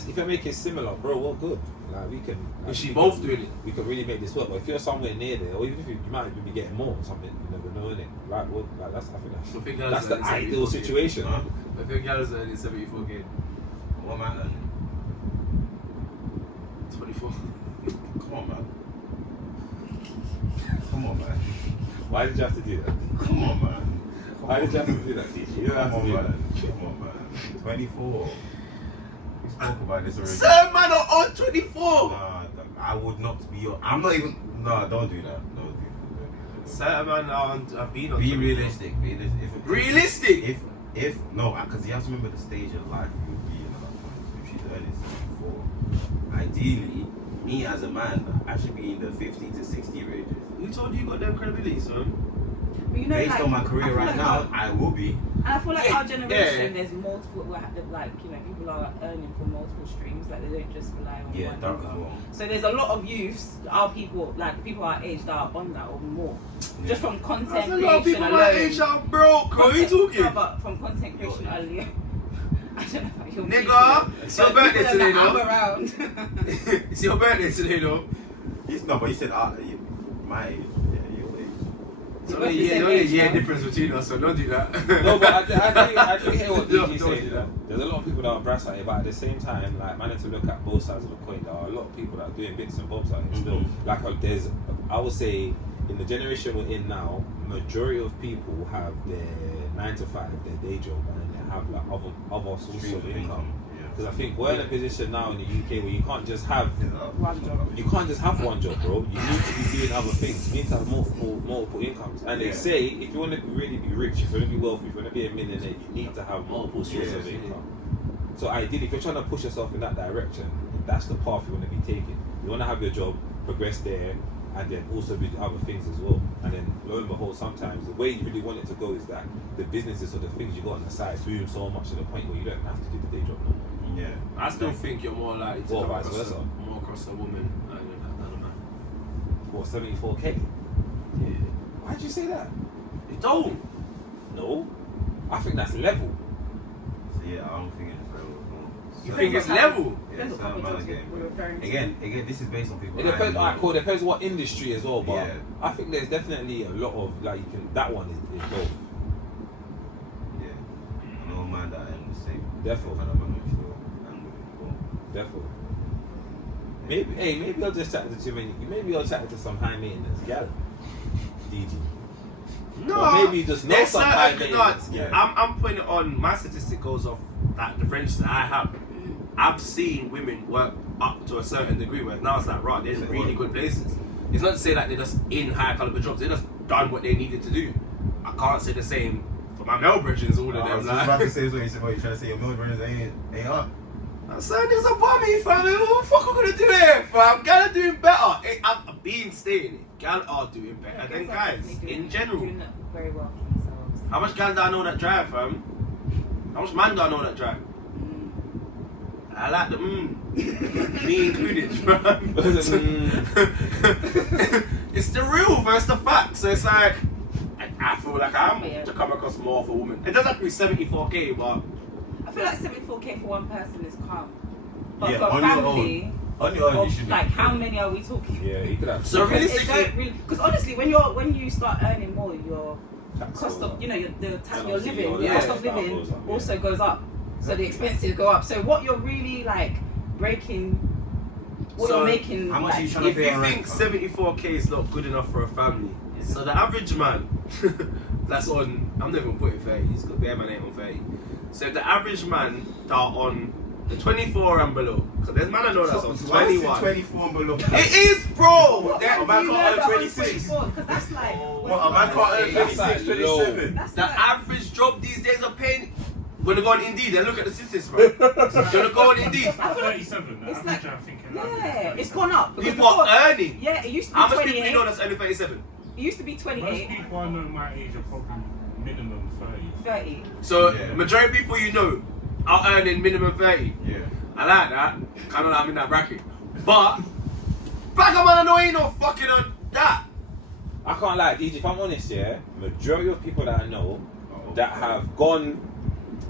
if I make it similar, bro, well, good. Like we can. Like, Is she we both can- doing it? We can really make this work. But if you're somewhere near there, or even if you might even be getting more or something, you never know, innit? Like, well, like that's I think So I think that's the ideal situation. Huh? I think girls is earning 74k. What man earning? 24. Come on, man. Come on, man. Why did you have to do that? Come on, man. Why did you have to do that, teacher? You don't have Come to do on, that. man. Come on, man. 24. We spoke about this already. Sir, man, are on 24. Nah, I would not be your. I'm not even. Nah, don't do that. Don't do that. Sir, man, I've been on. Be 24. realistic. Realistic? If no, because you have to remember the stage of life you would be in at that point. If she's earning 74, ideally, me as a man, I should be in the 50 to 60 ranges. Who told you got them credibility, son? But you know, Based like, on my I career feel right like now, I will be. And I feel like Yeah, our generation, yeah. there's multiple, like, you know, people are earning from multiple streams, like they don't just rely on Yeah, one that as income. well. So there's a lot of youths, our people, like people our age that are on that or more. Just from content There's a creation lot of people alone. my age are broke. What are you talking? No, but from content creation alone. I don't know about your Nigga, it's your birthday people today, that I'm though. around. It's your birthday today, though. No, but you said my age. Yeah, your age. It's both only the same a age year now. difference between us, so don't do that. No, but I do hear what Don't DJ's do saying. that. There's a lot of people that are brass at it, but at the same time, like, man, to look at both sides of the coin. There are a lot of people that are doing bits and bobs at it still. Mhm. Like, there's, I would say, in the generation we're in now, majority of people have their 9 to 5, their day job, and then they have like other sources Stream of income. Yeah. Because I think we're in a position now in the UK where you can't just have One job. You can't just have one job, bro. You need to be doing other things. You need to have multiple incomes. And they say if you want to really be rich, if you want to be wealthy, if you want to be a millionaire, you need to have multiple sources of income. So ideally, if you're trying to push yourself in that direction, that's the path you want to be taking. You want to have your job, progress there, and then also do other things as well. And then lo and behold, sometimes the way you really want it to go is that the businesses or the things you got on the side swim so much to the point where you don't have to do the day job no more. Yeah. I still think you're more likely to Or come vice across versa. more across a woman than a man. What, 74k? Yeah. Why'd you say that? You don't. No. I think that's level. So yeah, I don't think it's real. You think it's level? Yeah, Depends so on what man, jobs we're referring to. again, this is based on people. It depends. Alright, cool. It depends what industry as well, but Yeah. I think there's definitely a lot of like you can. That one is dope. Yeah. No man that I'm the same. Definitely. Kind of man who's still and well. Definitely. Maybe I'll just chat to too many. Maybe I'll chat to some high maintenance gal. DG. No. Or maybe you just know there's some high certain maintenance no, gal. I'm putting it on. My statistic goes off like the friendships that I have. I've seen women work up to a certain degree where now it's like, right, they're in really good places. It's not to say that they're just in high caliber jobs, they're just done what they needed to do. I can't say the same for my male bridges, all of them. I was Like, about to say, so you said, what, you trying to say your mill brothers ain't up? I'm saying niggas are bummy, fam. What the fuck am I gonna do here, fam? Gal are doing better. I'm being stating it. Gal are doing better than guys in general. Doing very well for themselves. How much gal do I know that drive, fam? How much man do I know that drive? I like the me included, fam. It's the real versus the fact. So it's like I feel like I'm to come across more of a woman. It doesn't have to be 74k, but I feel like 74k for one person is calm. But Yeah, for on your family, On your own, you of, should be. like how many are we talking? Yeah, you could have. So Because realistically, because honestly, when you start earning more, your cost of your living, the yeah, cost of living goes up, yeah. also goes up. So the expenses go up. So what you're really like breaking, what So you're making, how much like, you trying to if pay you on think rent, 74k is not good enough for a family, so the average man that's on, I'm not even putting 30, he's got bare man ain't on 30. So if the average man that are on the 24 and below, because there's man I know that's on Why is it 21. 24 and below? It is, bro. What That do man you can't know earn about 26. because that's like What, a man can't earn That's 26, like 27? that's The like, average job these days are paying. When they go on Indeed, they look at the statistics, bro. Gonna go on Indeed. I feel like 37. it's Average, like- I'm thinking. yeah, it's gone up. Because People are before- earning. Yeah, it used to be How much people 28. you know that's earning 37? It used to be Most 28, people I know my age are probably minimum 30. 30. So Yeah. majority of people you know are earning minimum 30. Yeah. I like that. Kind of like I'm in that bracket. But back up, man, I know ain't no fucking on that. I can't lie, DJ, if I'm honest, yeah, majority of people that I know that have gone,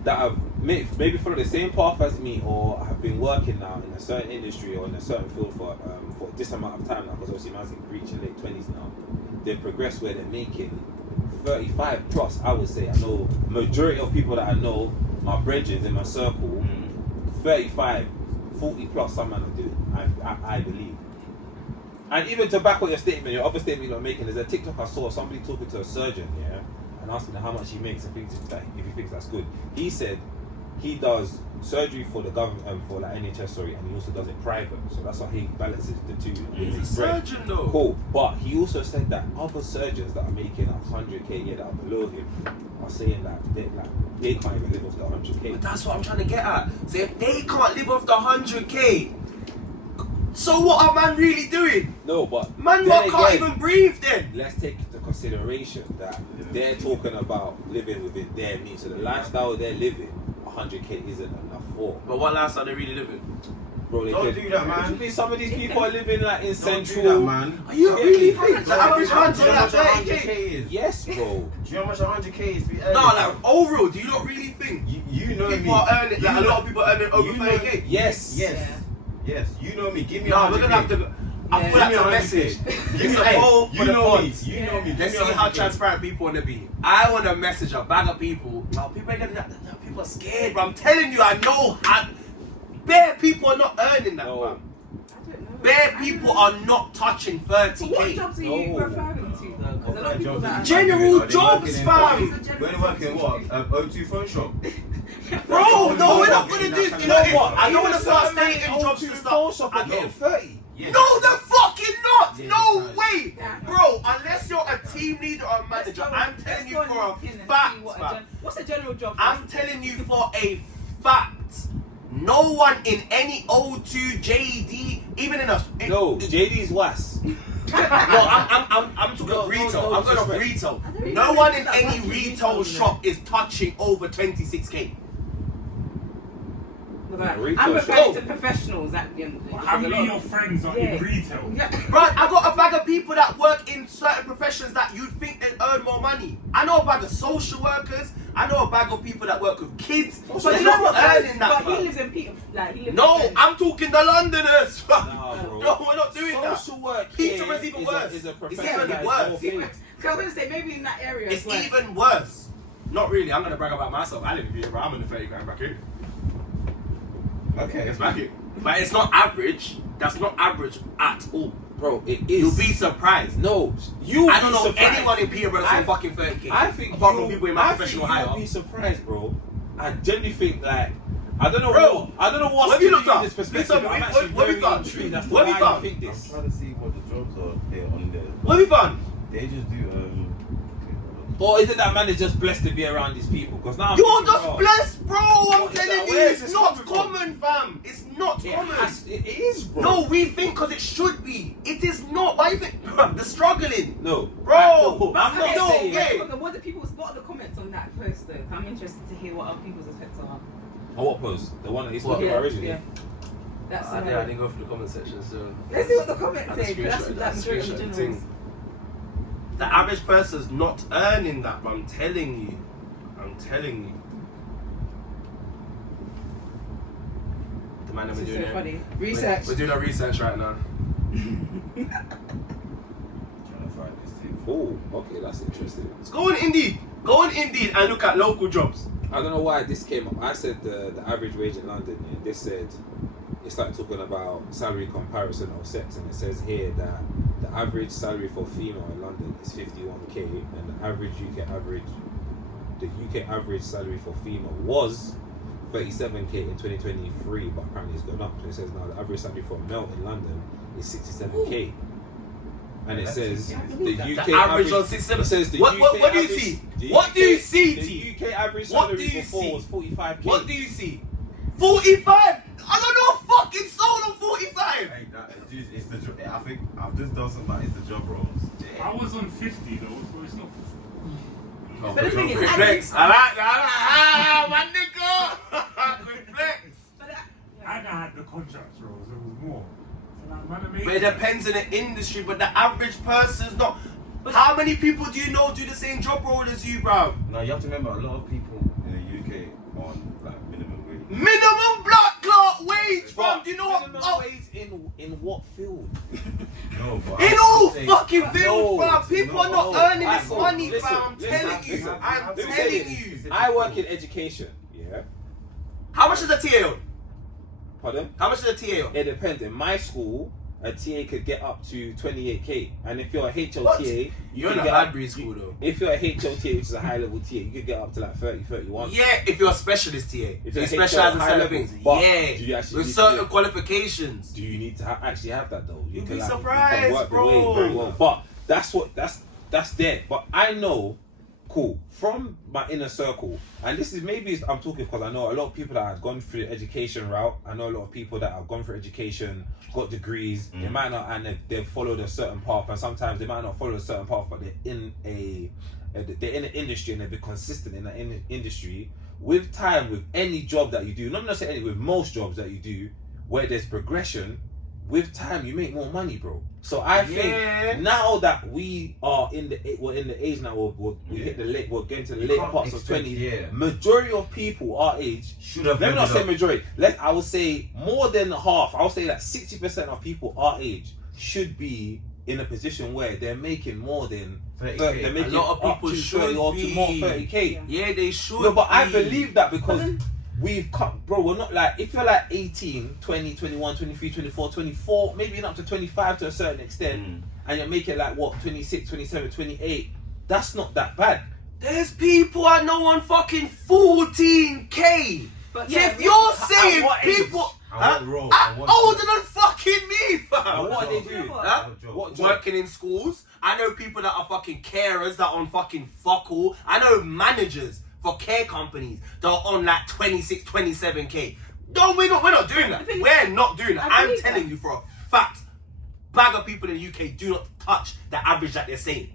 that have maybe followed the same path as me or have been working now in a certain industry or in a certain field for this amount of time now, because obviously man's reaching late 20s now, they've progressed where they're making 35 plus, I would say. I know majority of people that I know, my brethren in my circle, 35, 40 plus some man are doing, I believe. And even to back up your statement, your other statement you're not making, there's a TikTok I saw somebody talking to a surgeon, yeah, and asking him how much he makes and thinks that if he thinks that's good. He said he does surgery for the government, for like NHS, sorry, and he also does it private. So that's why he balances the two. with He's a his bread. surgeon though. Cool. But he also said that other surgeons that are making 100k a year that are below him are saying that they can't even live off the 100k. But that's what I'm trying to get at. So if they can't live off the 100k, so what are man really doing? No, but Man, then what can't again, even breathe then? let's take into consideration that they're talking about living within their means. So the lifestyle they're living, 100k isn't enough for. But what lifestyle they really living? Bro, they Don't could, do that, man. Maybe some of these people are living like in Don't central. do that, man. Are you really think the average man Do to you know how that much 100k 30k? is? Yes, bro. Do you know how much 100k is to be earning? No, like overall, do you not really think you know people me. are earning, like a lot of people are earning over you know- 30k? Yes. Yes, you know me. Give me No, 100k. we're gonna have to. I feel Give that's me a 100K. message. Give It's me- a hey, goal for you the know me. pods. You know me. Give Let's me see how 100K. transparent people want to be. I want to message a bag of people. No, people ain't gonna. People are scared, bro. I'm telling you, I know. Bare people are not earning that, No. fam. I don't know. Bare people are not touching So what 30k. jobs are you No. referring to though? Because a lot of people that are General Are they jobs, working in- fam. When they work in what? O2 phone shop. Bro, no, we're not gonna do. You know what? I don't want to start Even stating certain jobs men to in start. Photoshop I are getting know. 30. No, they're fucking not. Yeah, No right. way, bro. Unless you're a team leader or a manager, I'm telling you for a fact, man. What's a general job? I'm telling you for a fact. No one in any O2, JD, even in a No, JD's worse. No, I'm talking No, retail. no, I'm going off disrespect. retail. I don't even No know one in that any much retail retail, shop is touching over 26k. I'm referring to professionals at the end of the day. How many of your friends are in retail? Right, I got a bag of people that work in certain professions that you'd think they earn more money. I know a bag of social workers. I know a bag of people that work with kids. But They're you know not what? earning that. But he lives in Peter. Like he lives. No, in I'm talking the Londoners. Nah, bro. No, we're not doing that. Social work Peter here is even a- worse. Is a It's profession even that is worse. well paid. Because I was gonna say maybe in that area. It's as well. even worse. Not really. I'm gonna brag about myself. I live in Peterborough. I'm in the 30 grand bracket. Okay. It's bracket. But it's not average. That's not average at all. Bro, it is. You'll be surprised. No, you. I don't know anyone in Peterborough that's on fucking 30k. I think apart from people in my professional you'll hire. be surprised, bro. I genuinely think like I don't know Bro, what I don't know what's what have you giving looked you at? this perspective. Listen, I'm what- actually what have you very found? intrigued as to What have you why found? you think I'm this. trying to see what the jobs are here on there. What have you done? They just do Or is it that man is just blessed to be around these people? Because now I'm You're thinking, just oh, blessed, bro. I'm What is telling that? you, Where is it's this not coming from? common, fam. It's not it common. is, bro. No, we think because it should be. It is not. Why you think? They're struggling. No, Bro, I'm not Okay, no, saying. yeah. What are the comments on that post though? I'm interested to hear what other people's effects are. Oh, what post? The one that he's What? talking about originally. Yeah. That's I didn't go through the comment section, so. Let's see what the comments I had say. to That's screenshot- that majority of the screenshot the generals. thing. The average person's not earning that, but I'm telling you. I'm telling you. The man that we're This is doing so it. funny. Research. We're doing our research right now. trying to find this thing. Oh, okay, that's interesting. Let's go on Indeed. Go on Indeed and look at local jobs. I don't know why this came up. I said the average wage in London. Yeah, this said it started talking about salary comparison of sex, and it says here that the average salary for female in London is 51k, and the UK average salary for female was 37k in 2023, but apparently it's gone up. So it says now the average salary for male in London is 67k. And it says the UK The average on 67. It says the What UK do you average- see? the What do you see, The T? UK average What salary do you before see? was 45k. What do you see? 45! I don't know a fucking soul on 45! Hey, dude, it's the job. I think I've just done something like it's the job roles. I was on 50 though, so it's not. Oh, But the thing is, Quick flex. I like that. My nigga! Quick flex. And I had the contracts roles, there was more. So like, man, But it depends on the industry, but the average person's not. How many people do you know do the same job role as you, bruv? Now you have to remember, a lot of people in the UK on like minimum wage. Minimum blood clot wage, fam. Do you know what? Minimum Oh, wage in what field? No, but in I'm all saying- fucking No, fields, bruv. People are not no. earning Alright, this bro, money, listen, fam. I'm listen, telling you. listen. I'm Let me say telling this. you. I work in education, yeah? How much is a TA? Pardon? How much is a TA? It depends. In my school, a TA could get up to 28k. And if you're a HLTA, What? you You're in could a get bad up- breed school, though. If you're a HLTA, which is a high level TA, you could get up to like 30, 31. Yeah, if you're a specialist TA. If You you're specialize in high certain level, things. but Yeah. do you actually With need certain to- qualifications. Do you need to actually have that though? You'd can, be like, surprised, you can work bro. the way very well. But that's there. But I know, cool, from my inner circle, and this is maybe I'm talking because I know a lot of people that have gone through the education route. I know a lot of people that have gone through education, got degrees. They might not, and they've followed a certain path, and sometimes they might not follow a certain path, but they're in the industry and they've been consistent in that industry. With time, with any job that you do, not necessarily with most jobs that you do, where there's progression, with time you make more money, bro. So I think now that we are we're in the age now, we hit we're getting to the late can't parts of expect- 20. yeah. Majority of people our age Should have. let me not moved say up. majority. I would say more than half. I would say that 60% of people our age should be in a position where they're making more than 30K. they're making A lot of up people to should 30 or to be. more 30k. Yeah, they should. No, but I be. believe that because we've cut, bro. We're not like, if you're like 18, 20, 21, 23, 24, 24, maybe even up to 25 to a certain extent, and you're making like what, 26, 27, 28, that's not that bad. There's people I know on fucking 14k. But So yeah, if you're saying what age? people And what role? are And what older job? than fucking me, fam. And what are they job? doing? Huh? What job? What job? Working in schools. I know people that are fucking carers that are on fucking fuck all. I know managers for care companies that are on like 26, 27k. No, we're not doing that. We're not doing that. I I'm believe telling that. you for a fact. Bag of people in the UK do not touch the average that they're saying.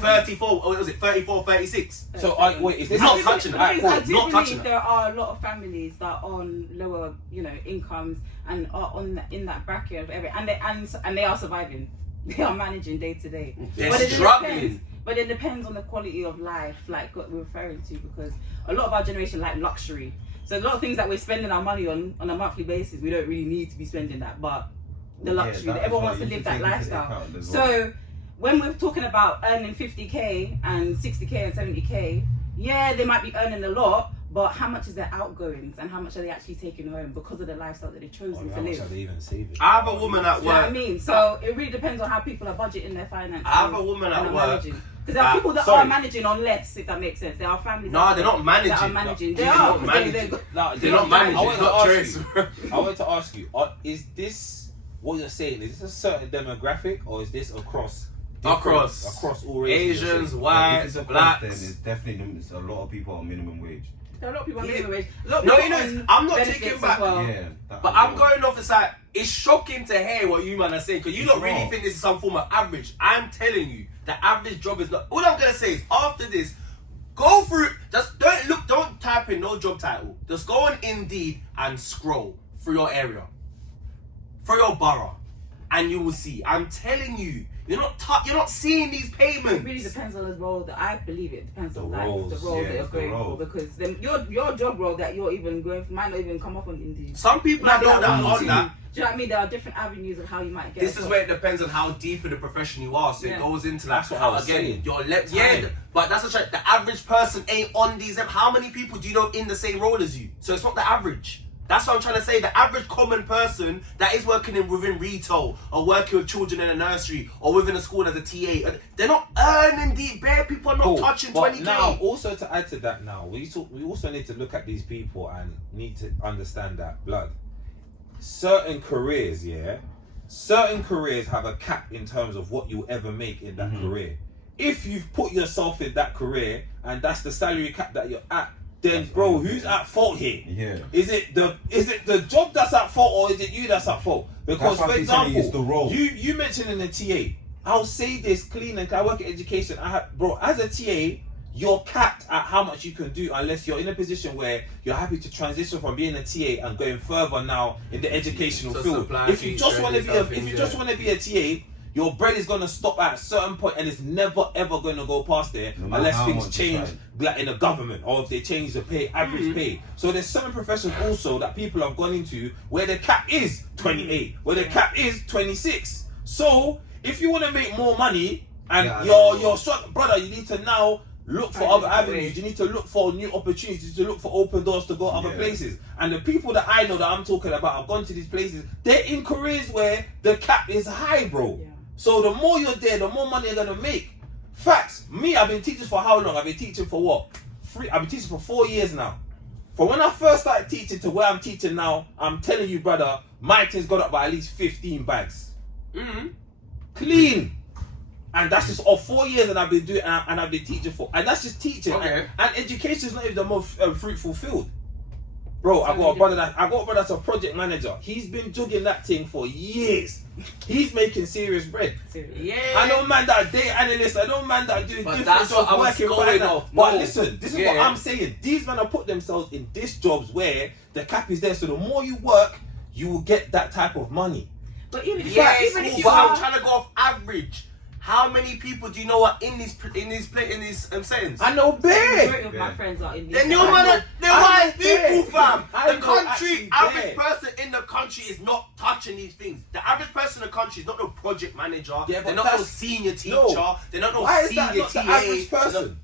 34, or what was it 34, 36? So wait, is this Not touching The that. thing is, I do Not touching believe that. there are a lot of families that are on lower, incomes and are in that bracket of every, and they are surviving. They are managing day to day. They're But it struggling. depends- But it depends on the quality of life, like what we're referring to, because a lot of our generation like luxury. So a lot of things that we're spending our money on a monthly basis, we don't really need to be spending that, but the luxury, that as everyone well, wants to you live should that take into lifestyle. account as So well. when we're talking about earning 50k and 60k and 70k, yeah, they might be earning a lot, but how much is their outgoings and how much are they actually taking home because of the lifestyle that they've chosen to How much live? are they even saving? I have a woman at Do you know what I work. mean? So it really depends on how people are budgeting their finances. I have a woman at and are work managing. Because there are people that sorry. are managing on less, if that makes sense. There are families. No, out they're there not managing. That are managing. They They're are. not 'cause they- managing. they're- No, They're not managing. I want It's to not ask choice. you. I want to ask you. Is this what you're saying? Is this a certain demographic, or is this across Across all races? Asians, If whites, it's a cost, then blacks. it's definitely it's a lot of people on minimum wage. There are a lot of people on Yeah. minimum wage. A lot of No, people you know, on I'm not benefits taking as back- well. Yeah, that But as I'm well. going off. It's like it's shocking to hear what you man are saying because you It's don't really wrong. think this is some form of average. I'm telling you, the average job is not. All I'm gonna say is after this, go through. Just don't type in no job title. Just go on Indeed and scroll through your area, through your borough, and you will see. I'm telling you, you're not seeing these payments. It really depends on the role that I believe it depends on The like roles, the role yeah, that you're it's the going for, roles. because then your job role that you're even going for might not even come up on Indeed. Some people Might I be know like that one or on two. that. Do you know what I mean? There are different avenues of how you might get. This a is job. where it depends on how deep in the profession you are. So it Yeah. goes into like That's what I was again, saying. your Time. yeah, but that's what the average person ain't on these. How many people do you know in the same role as you? So it's not the average. That's what I'm trying to say. The average common person that is working within retail or working with children in a nursery or within a school as a TA, they're not earning the bare people are not Cool. touching But 20k. now, also to add to that, we also need to look at these people and need to understand that blood. Certain careers have a cap in terms of what you ever make in that career. If you've put yourself in that career and that's the salary cap that you're at, then That's bro, all. who's at fault here? Yeah. Is it the job that's at fault or is it you that's at fault? Because That's why for I keep telling you example, it's the role. you mentioned in the TA, I'll say this clean and I work in education. As a TA, you're capped at how much you can do unless you're in a position where you're happy to transition from being a TA and going further now in the educational So field. supply If you feature just want to and be stuff, if you yeah. just want to be a TA, your bread is gonna stop at a certain point and it's never ever gonna go past there No matter unless how things much you change like in the government or if they change the average pay. So there's certain professions also that people have gone into where the cap is 28, where the cap is 26. So if you want to make more money and Yeah, I you're know. struck, brother, you need to now look for Find other a different avenues. way. You need to look for new opportunities, to look for open doors to go other Yeah. places. And the people that I know that I'm talking about have gone to these places. They're in careers where the cap is high, bro. Yeah. So the more you're there, the more money you're gonna make. Facts. Me, I've been teaching for how long? I've been teaching for what? I've been teaching for 4 years now. From when I first started teaching to where I'm teaching now, I'm telling you, brother, my team's got up by at least 15 bags. Clean. And that's just 4 years, and I've been doing, and I've been teaching for, and that's just teaching. Okay. And education is not even the most fruitful field, bro. I got a brother that's a project manager. He's been juggling that thing for years. He's making serious bread. Yeah. I know man that are data analysts. I know man that are doing But different that's what jobs I was working going finance. off. But No. listen, this is Yeah. what I'm saying. These men have put themselves in these jobs where the cap is there. So the more you work, you will get that type of money. But even if Yeah, even if you but I'm are, trying to go off average. How many people do you know are in these settings? I know the bare. majority of my friends are in these. Then you're I know- they're I white know people, bare. fam. I The know country, actually average bare. person in the country is not touching these things. The average person in the country is not no project manager. Yeah, but they're not no that's- senior teacher. No. They're not no Why is senior that not TA. the average person?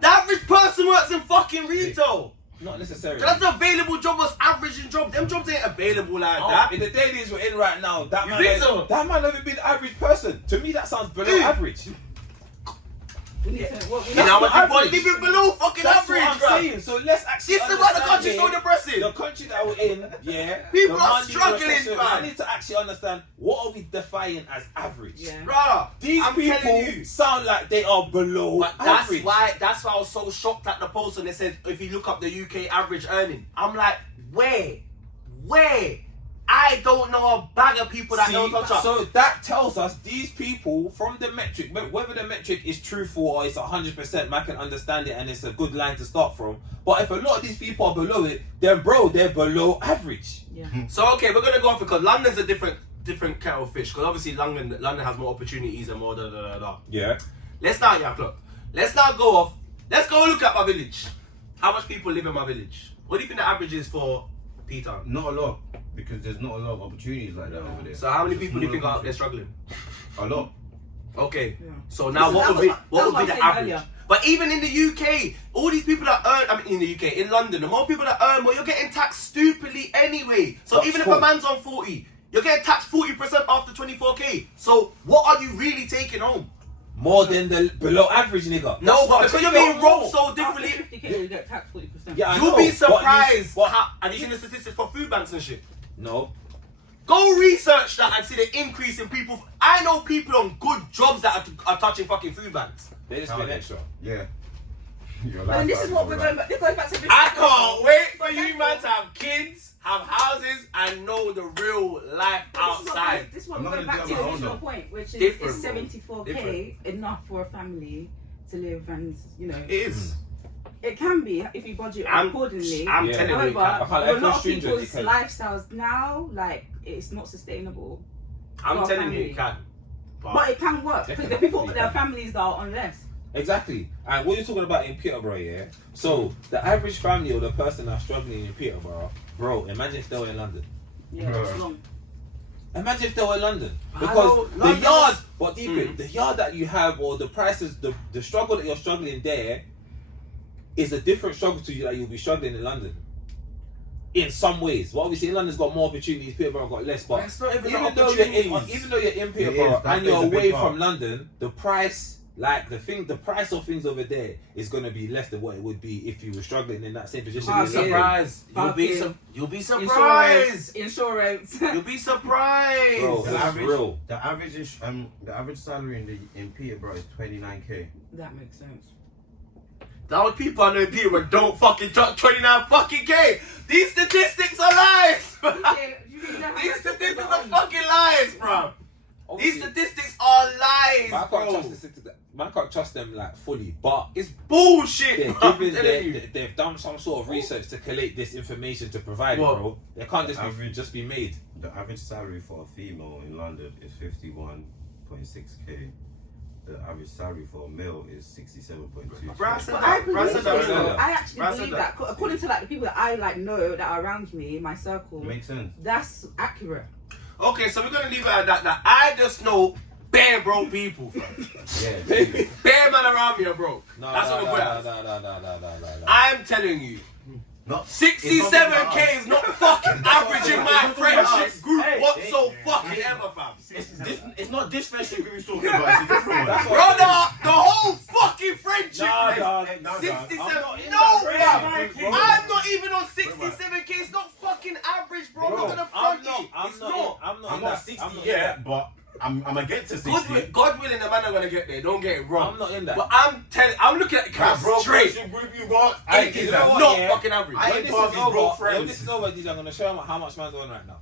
The average person works in fucking retail. Not necessarily. That's the available job was averaging job. Them jobs ain't available like that. In the days we're in right now, that You man, think so? that man never been the average person. To me, that sounds below average. We need to. What, we You know how much not people are average. living below fucking That's average, what I'm bro. saying. So let's actually This is why the understand country's so here, depressing. the country that we're in, yeah. People the are money struggling, recession, man. I need to actually understand what are we defining as average. Yeah. Bruh, These I'm telling people you. sound like they are below But that's average. why I was so shocked at the post when they said if you look up the UK average earning. I'm like, where? I don't know a bag of people that don't touch up. So that tells us these people from the metric, whether the metric is truthful or it's 100%, man can understand it and it's a good line to start from. But if a lot of these people are below it, then bro, they're below average. Yeah. So okay, we're gonna go off because London's a different kettle of fish. Because obviously London has more opportunities and more da. Yeah. Let's start your club. Let's not go off. Let's go look at my village. How much people live in my village? What do you think the average is for P-Town? Not a lot, because there's not a lot of opportunities like that over there. So how many There's people do you think smaller are they're struggling? countries. A lot. Okay. Yeah. So now So what that would be was what would what be I the was saying average? earlier. But even in the UK, all these people that earn, in the UK, in London, the more people that earn, well, you're getting taxed stupidly anyway. So That's even if cool. a man's on 40, you're getting taxed 40% after 24k. So what are you really taking home? More than the below average nigga. No, That's but what because I you're think being you're robbed so After differently, 50k, we get taxed 40%. Yeah, I you'll know, be but surprised. but- Have you seen the statistics for food banks and shit? No. Go research that and see the increase in people. I know people on good jobs that are touching fucking food banks. They just been extra. Yeah. Your But then this lifestyle is what all we're right. going back. This goes back to I can't wait for you man to have kids, have houses, and know the real life outside. This is what I'm we're not going gonna back to do the it on my original own, point, which is Different, is bro. 74k Different. enough for a family to live, and you know It is. it can be if you budget I'm- accordingly. I'm Yeah. telling you, it However, can. I can't for a let lot of stringent, people's it can. lifestyles now, like it's not sustainable. I'm for a telling you, family. it can. But it can work because the people, their families that are on less. Exactly. And what you're talking about in Peterborough, yeah? So, the average family or the person that's struggling in Peterborough, bro, imagine if they were in London. Yeah, it's Bruh. long. Imagine if they were in London. I Because know, the London yard, is- but deep in, the yard that you have or the prices, the struggle that you're struggling there is a different struggle to you that you'll be struggling in London. In some ways. Well, obviously, London's got more opportunities, Peterborough got less, but It's not even even the though you're in, opportunities. even though you're in It Peterborough is, that and you're plays a big away part. from London, the price, like the price of things over there is gonna be less than what it would be if you were struggling in that same position. I'm in London. surprised. Parking. You'll be surprised. Insurance. You'll be surprised. Bro, The that's average, real. the average is the average salary in Peterborough is 29k. That makes sense. Those people I know in Peterborough don't fucking touch 29 fucking K. These statistics are lies. These statistics are fucking lies, bro. These Obviously, statistics are lies, man, I can't bro. trust the statistics. Man, I can't trust them like fully, but It's bullshit. they're bro, I'm giving, telling you. they've done some sort of research to collate this information to provide it, What? bro. They can't just be Average. just be made. The average salary for a female in London is 51.6k. The average salary for a male is 67.2. Bro, I said But I that. Bro, I believe said that. Right. earlier. I actually Right, I said believe that. that. According to like the people that I like know that are around me, my circle, Makes sense. that's accurate. Okay, so we're gonna leave it at that. That I just know bare broke people, fam. Yeah. Bare man around me are broke. No, That's what we're at. no. I'm telling you, Not 67k is not fucking average in my It's not friendship us. group Hey, whatso hey, fucking hey. ever, fam. It's not this friendship group we're talking about. It's a different one. That's what- Brother, the whole fucking friendship. Nah, is dog. 67. I'm not in No, that fam. friendship group. I'm not even on 67k. It's not fucking average, bro. I'm not gonna front you. It's not. I'm not I'm in not that. 60 I'm not yet, but I'm gonna get to 60. God willing, the man are gonna get there. Don't get it wrong. I'm not in that. But I'm looking at the That camera broke straight. friendship group you got, I It did is that. what, not yeah? fucking average. I When ain't this part is of these broke over, when friends. this is over, DJ, I'm gonna show him how much man's on right now.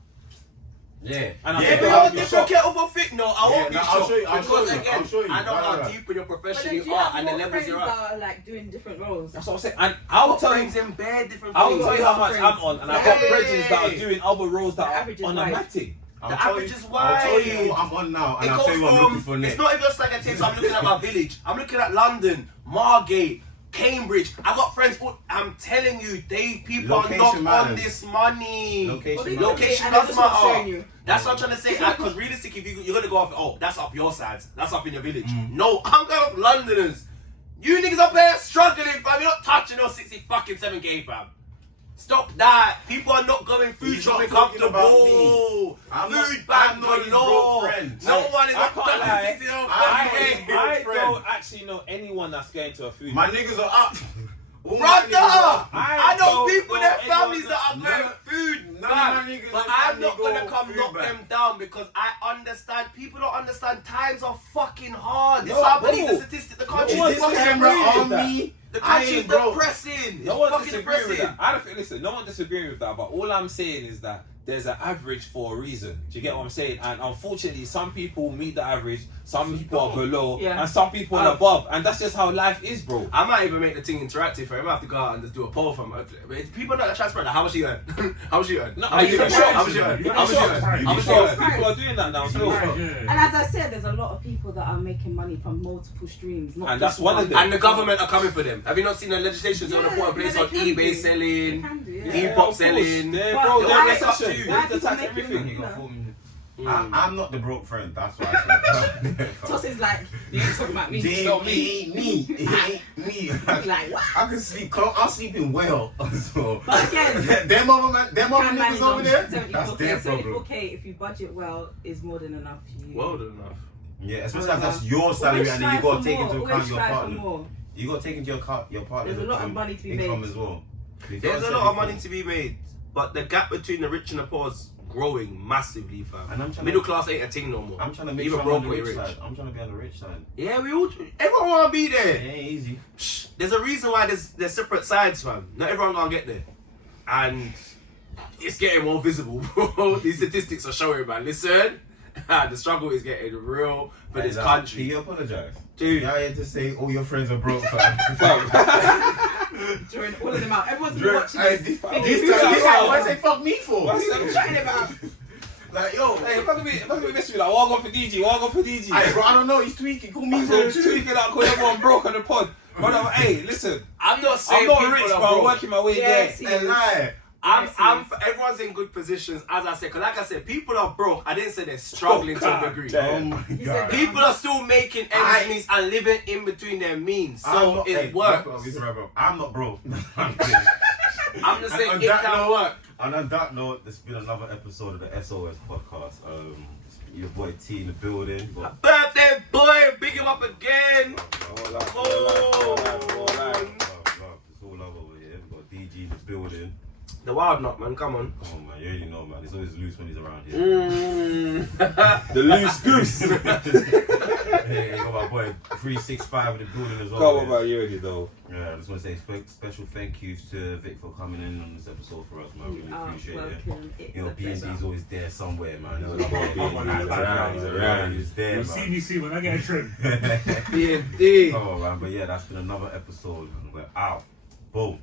Yeah. And I Yeah, think we I'll have a be different shocked. kettle for fit. No, I Yeah, won't be no, I'll shocked. show you, I'll Because show you, again, I'll show you. I know Right, how right. deep in your But profession then you do you are have and the more levels friends you're that at. are like doing different roles? That's what I'm saying. And I'll tell you, in bare different I'll things. tell you how much friends. I'm on, and I've got Hey. brethren that are doing other roles The that average is are on a wide. matting. I'll The tell average you- is I'll tell you wide. what I'm on now, It and I'll goes tell you what I'm looking for from, next. it's not even just like a thing, so I'm looking at my village. I'm looking at London, Margate, Cambridge. I got friends, I'm telling you, people are Location not on matters. this money. Location Location And does that's what's showing matter. you. That's what I'm trying to say. Because realistically, if you're going to go off, oh, that's up your sides. That's up in your village. No, I'm going off Londoners. You niggas up there struggling, fam. You're not touching no 60 fucking 7k, fam. Stop that. People are not going food He's shopping not talking about comfortable. I'm not- Food bag I'm not his galore. broke friend. No one is I up can't to lie. this, you know, I fucking- I friend. don't actually know anyone that's going to a food. My niggas are up. All my Brother, niggas are up. I know don't people, know their anyone families that are None going of- food, none of man. my niggas But and I'm family not gonna go come food knock bag. them down because I understand. People don't understand. Times are fucking hard. This No, is why I believe bro. the statistic. The country No, is this fucking camera depressing. on me. The I country is ain't broke. depressing. It's No one fucking disagreeing with depressing. that. I don't think. Listen, no one disagreeing with that. But all I'm saying is that there's an average for a reason. Do you get what I'm saying? And unfortunately, some people meet the average, some people are below, Yeah. and some people are above. And that's just how life is, bro. I might even make the thing interactive for him. I have to go out and just do a poll for him. People not transparent. How much you earn? How much you earn? No, How much you you can earn? show How much you earn? You can How much you show earn? us. How much you Because earn? people are doing that now. So, Right, And as I said, there's a lot of people that are making money from multiple streams. Not And just that's one of them. And the government are coming for them. Have you not seen the legislations on the put in place they on can eBay do. selling, They can do, yeah. Depop of course. selling? They're, But bro, why- they're why recession. They people need to tax making everything. You got No. 4 minutes. I'm not the broke friend. That's what I said. Tos is like, you ain't talking about me. It Not ain't me. It ain't me. Like, what? I can sleep. I'm sleeping well. So, But again, them other Can manage niggas over on there. 74K. That's their problem. 74K, if you budget well, is more than enough for you. Well enough. Yeah, especially if that's your salary and then you gotta take into account your partner. More. You gotta take into account your partner's There's a lot of money to be income made. as well. There's a lot of money to be made, but the gap between the rich and the poor is growing massively, fam. And I'm trying Middle to- class ain't a thing no more. I'm trying to make Even sure I'm on broke the or rich rich. side. I'm trying to be on the rich side. Yeah, everyone wanna be It there. ain't easy. Psh, there's a reason why there's separate sides, fam. Not everyone gonna get there, and it's getting more visible, bro. These statistics are showing, man. Listen, the struggle is getting real for this Can country, you apologize? dude. You're here to say all your friends are broke, fam. During all of them out. Everyone's been During- watching Hey, this. this Thinking, time, who's that? what they fuck me for? What's What are you chatting about? Like, yo, Hey, if I could be messing with like, walk off for DG, walk off for DG. Hey, bro, I don't know. He's tweaking. Call me bro. Bro, tweaking out, call everyone broke on the pod. But hey, listen, I'm not saying I'm not people rich, are but I'm broke. working my way Yes, there. he And is. lie. Everyone's in good positions, as I said. Because like I said, people are broke. I didn't say they're struggling to a degree. Oh my said god. People are still making ends meet and living in between their means. So it works. I'm not broke. I'm just saying on it that can note- work. And on that note, there's been another episode of the SOS podcast. Your boy T in the building. Got Birthday boy, big him up again. All life, Oh. all life, all life, all life. It's all love over here. We got DG in the building. The wild nut, man. Come on. Come on, man. You already know, man. It's always loose when he's around here. The loose goose. Hey, you got my boy 365 in the building as well. Come on, man. man, you already know. Yeah, I just want to say special thank yous to Vic for coming in on this episode for us, man. Really appreciate it. Welcome. It's You know, a pleasure. B&D's always there somewhere, man. No, He's he's around, he's around. He's there, You'll see man. me soon when I get a trim. D&D. Come on, man. But yeah, that's been another episode. We're out. Boom.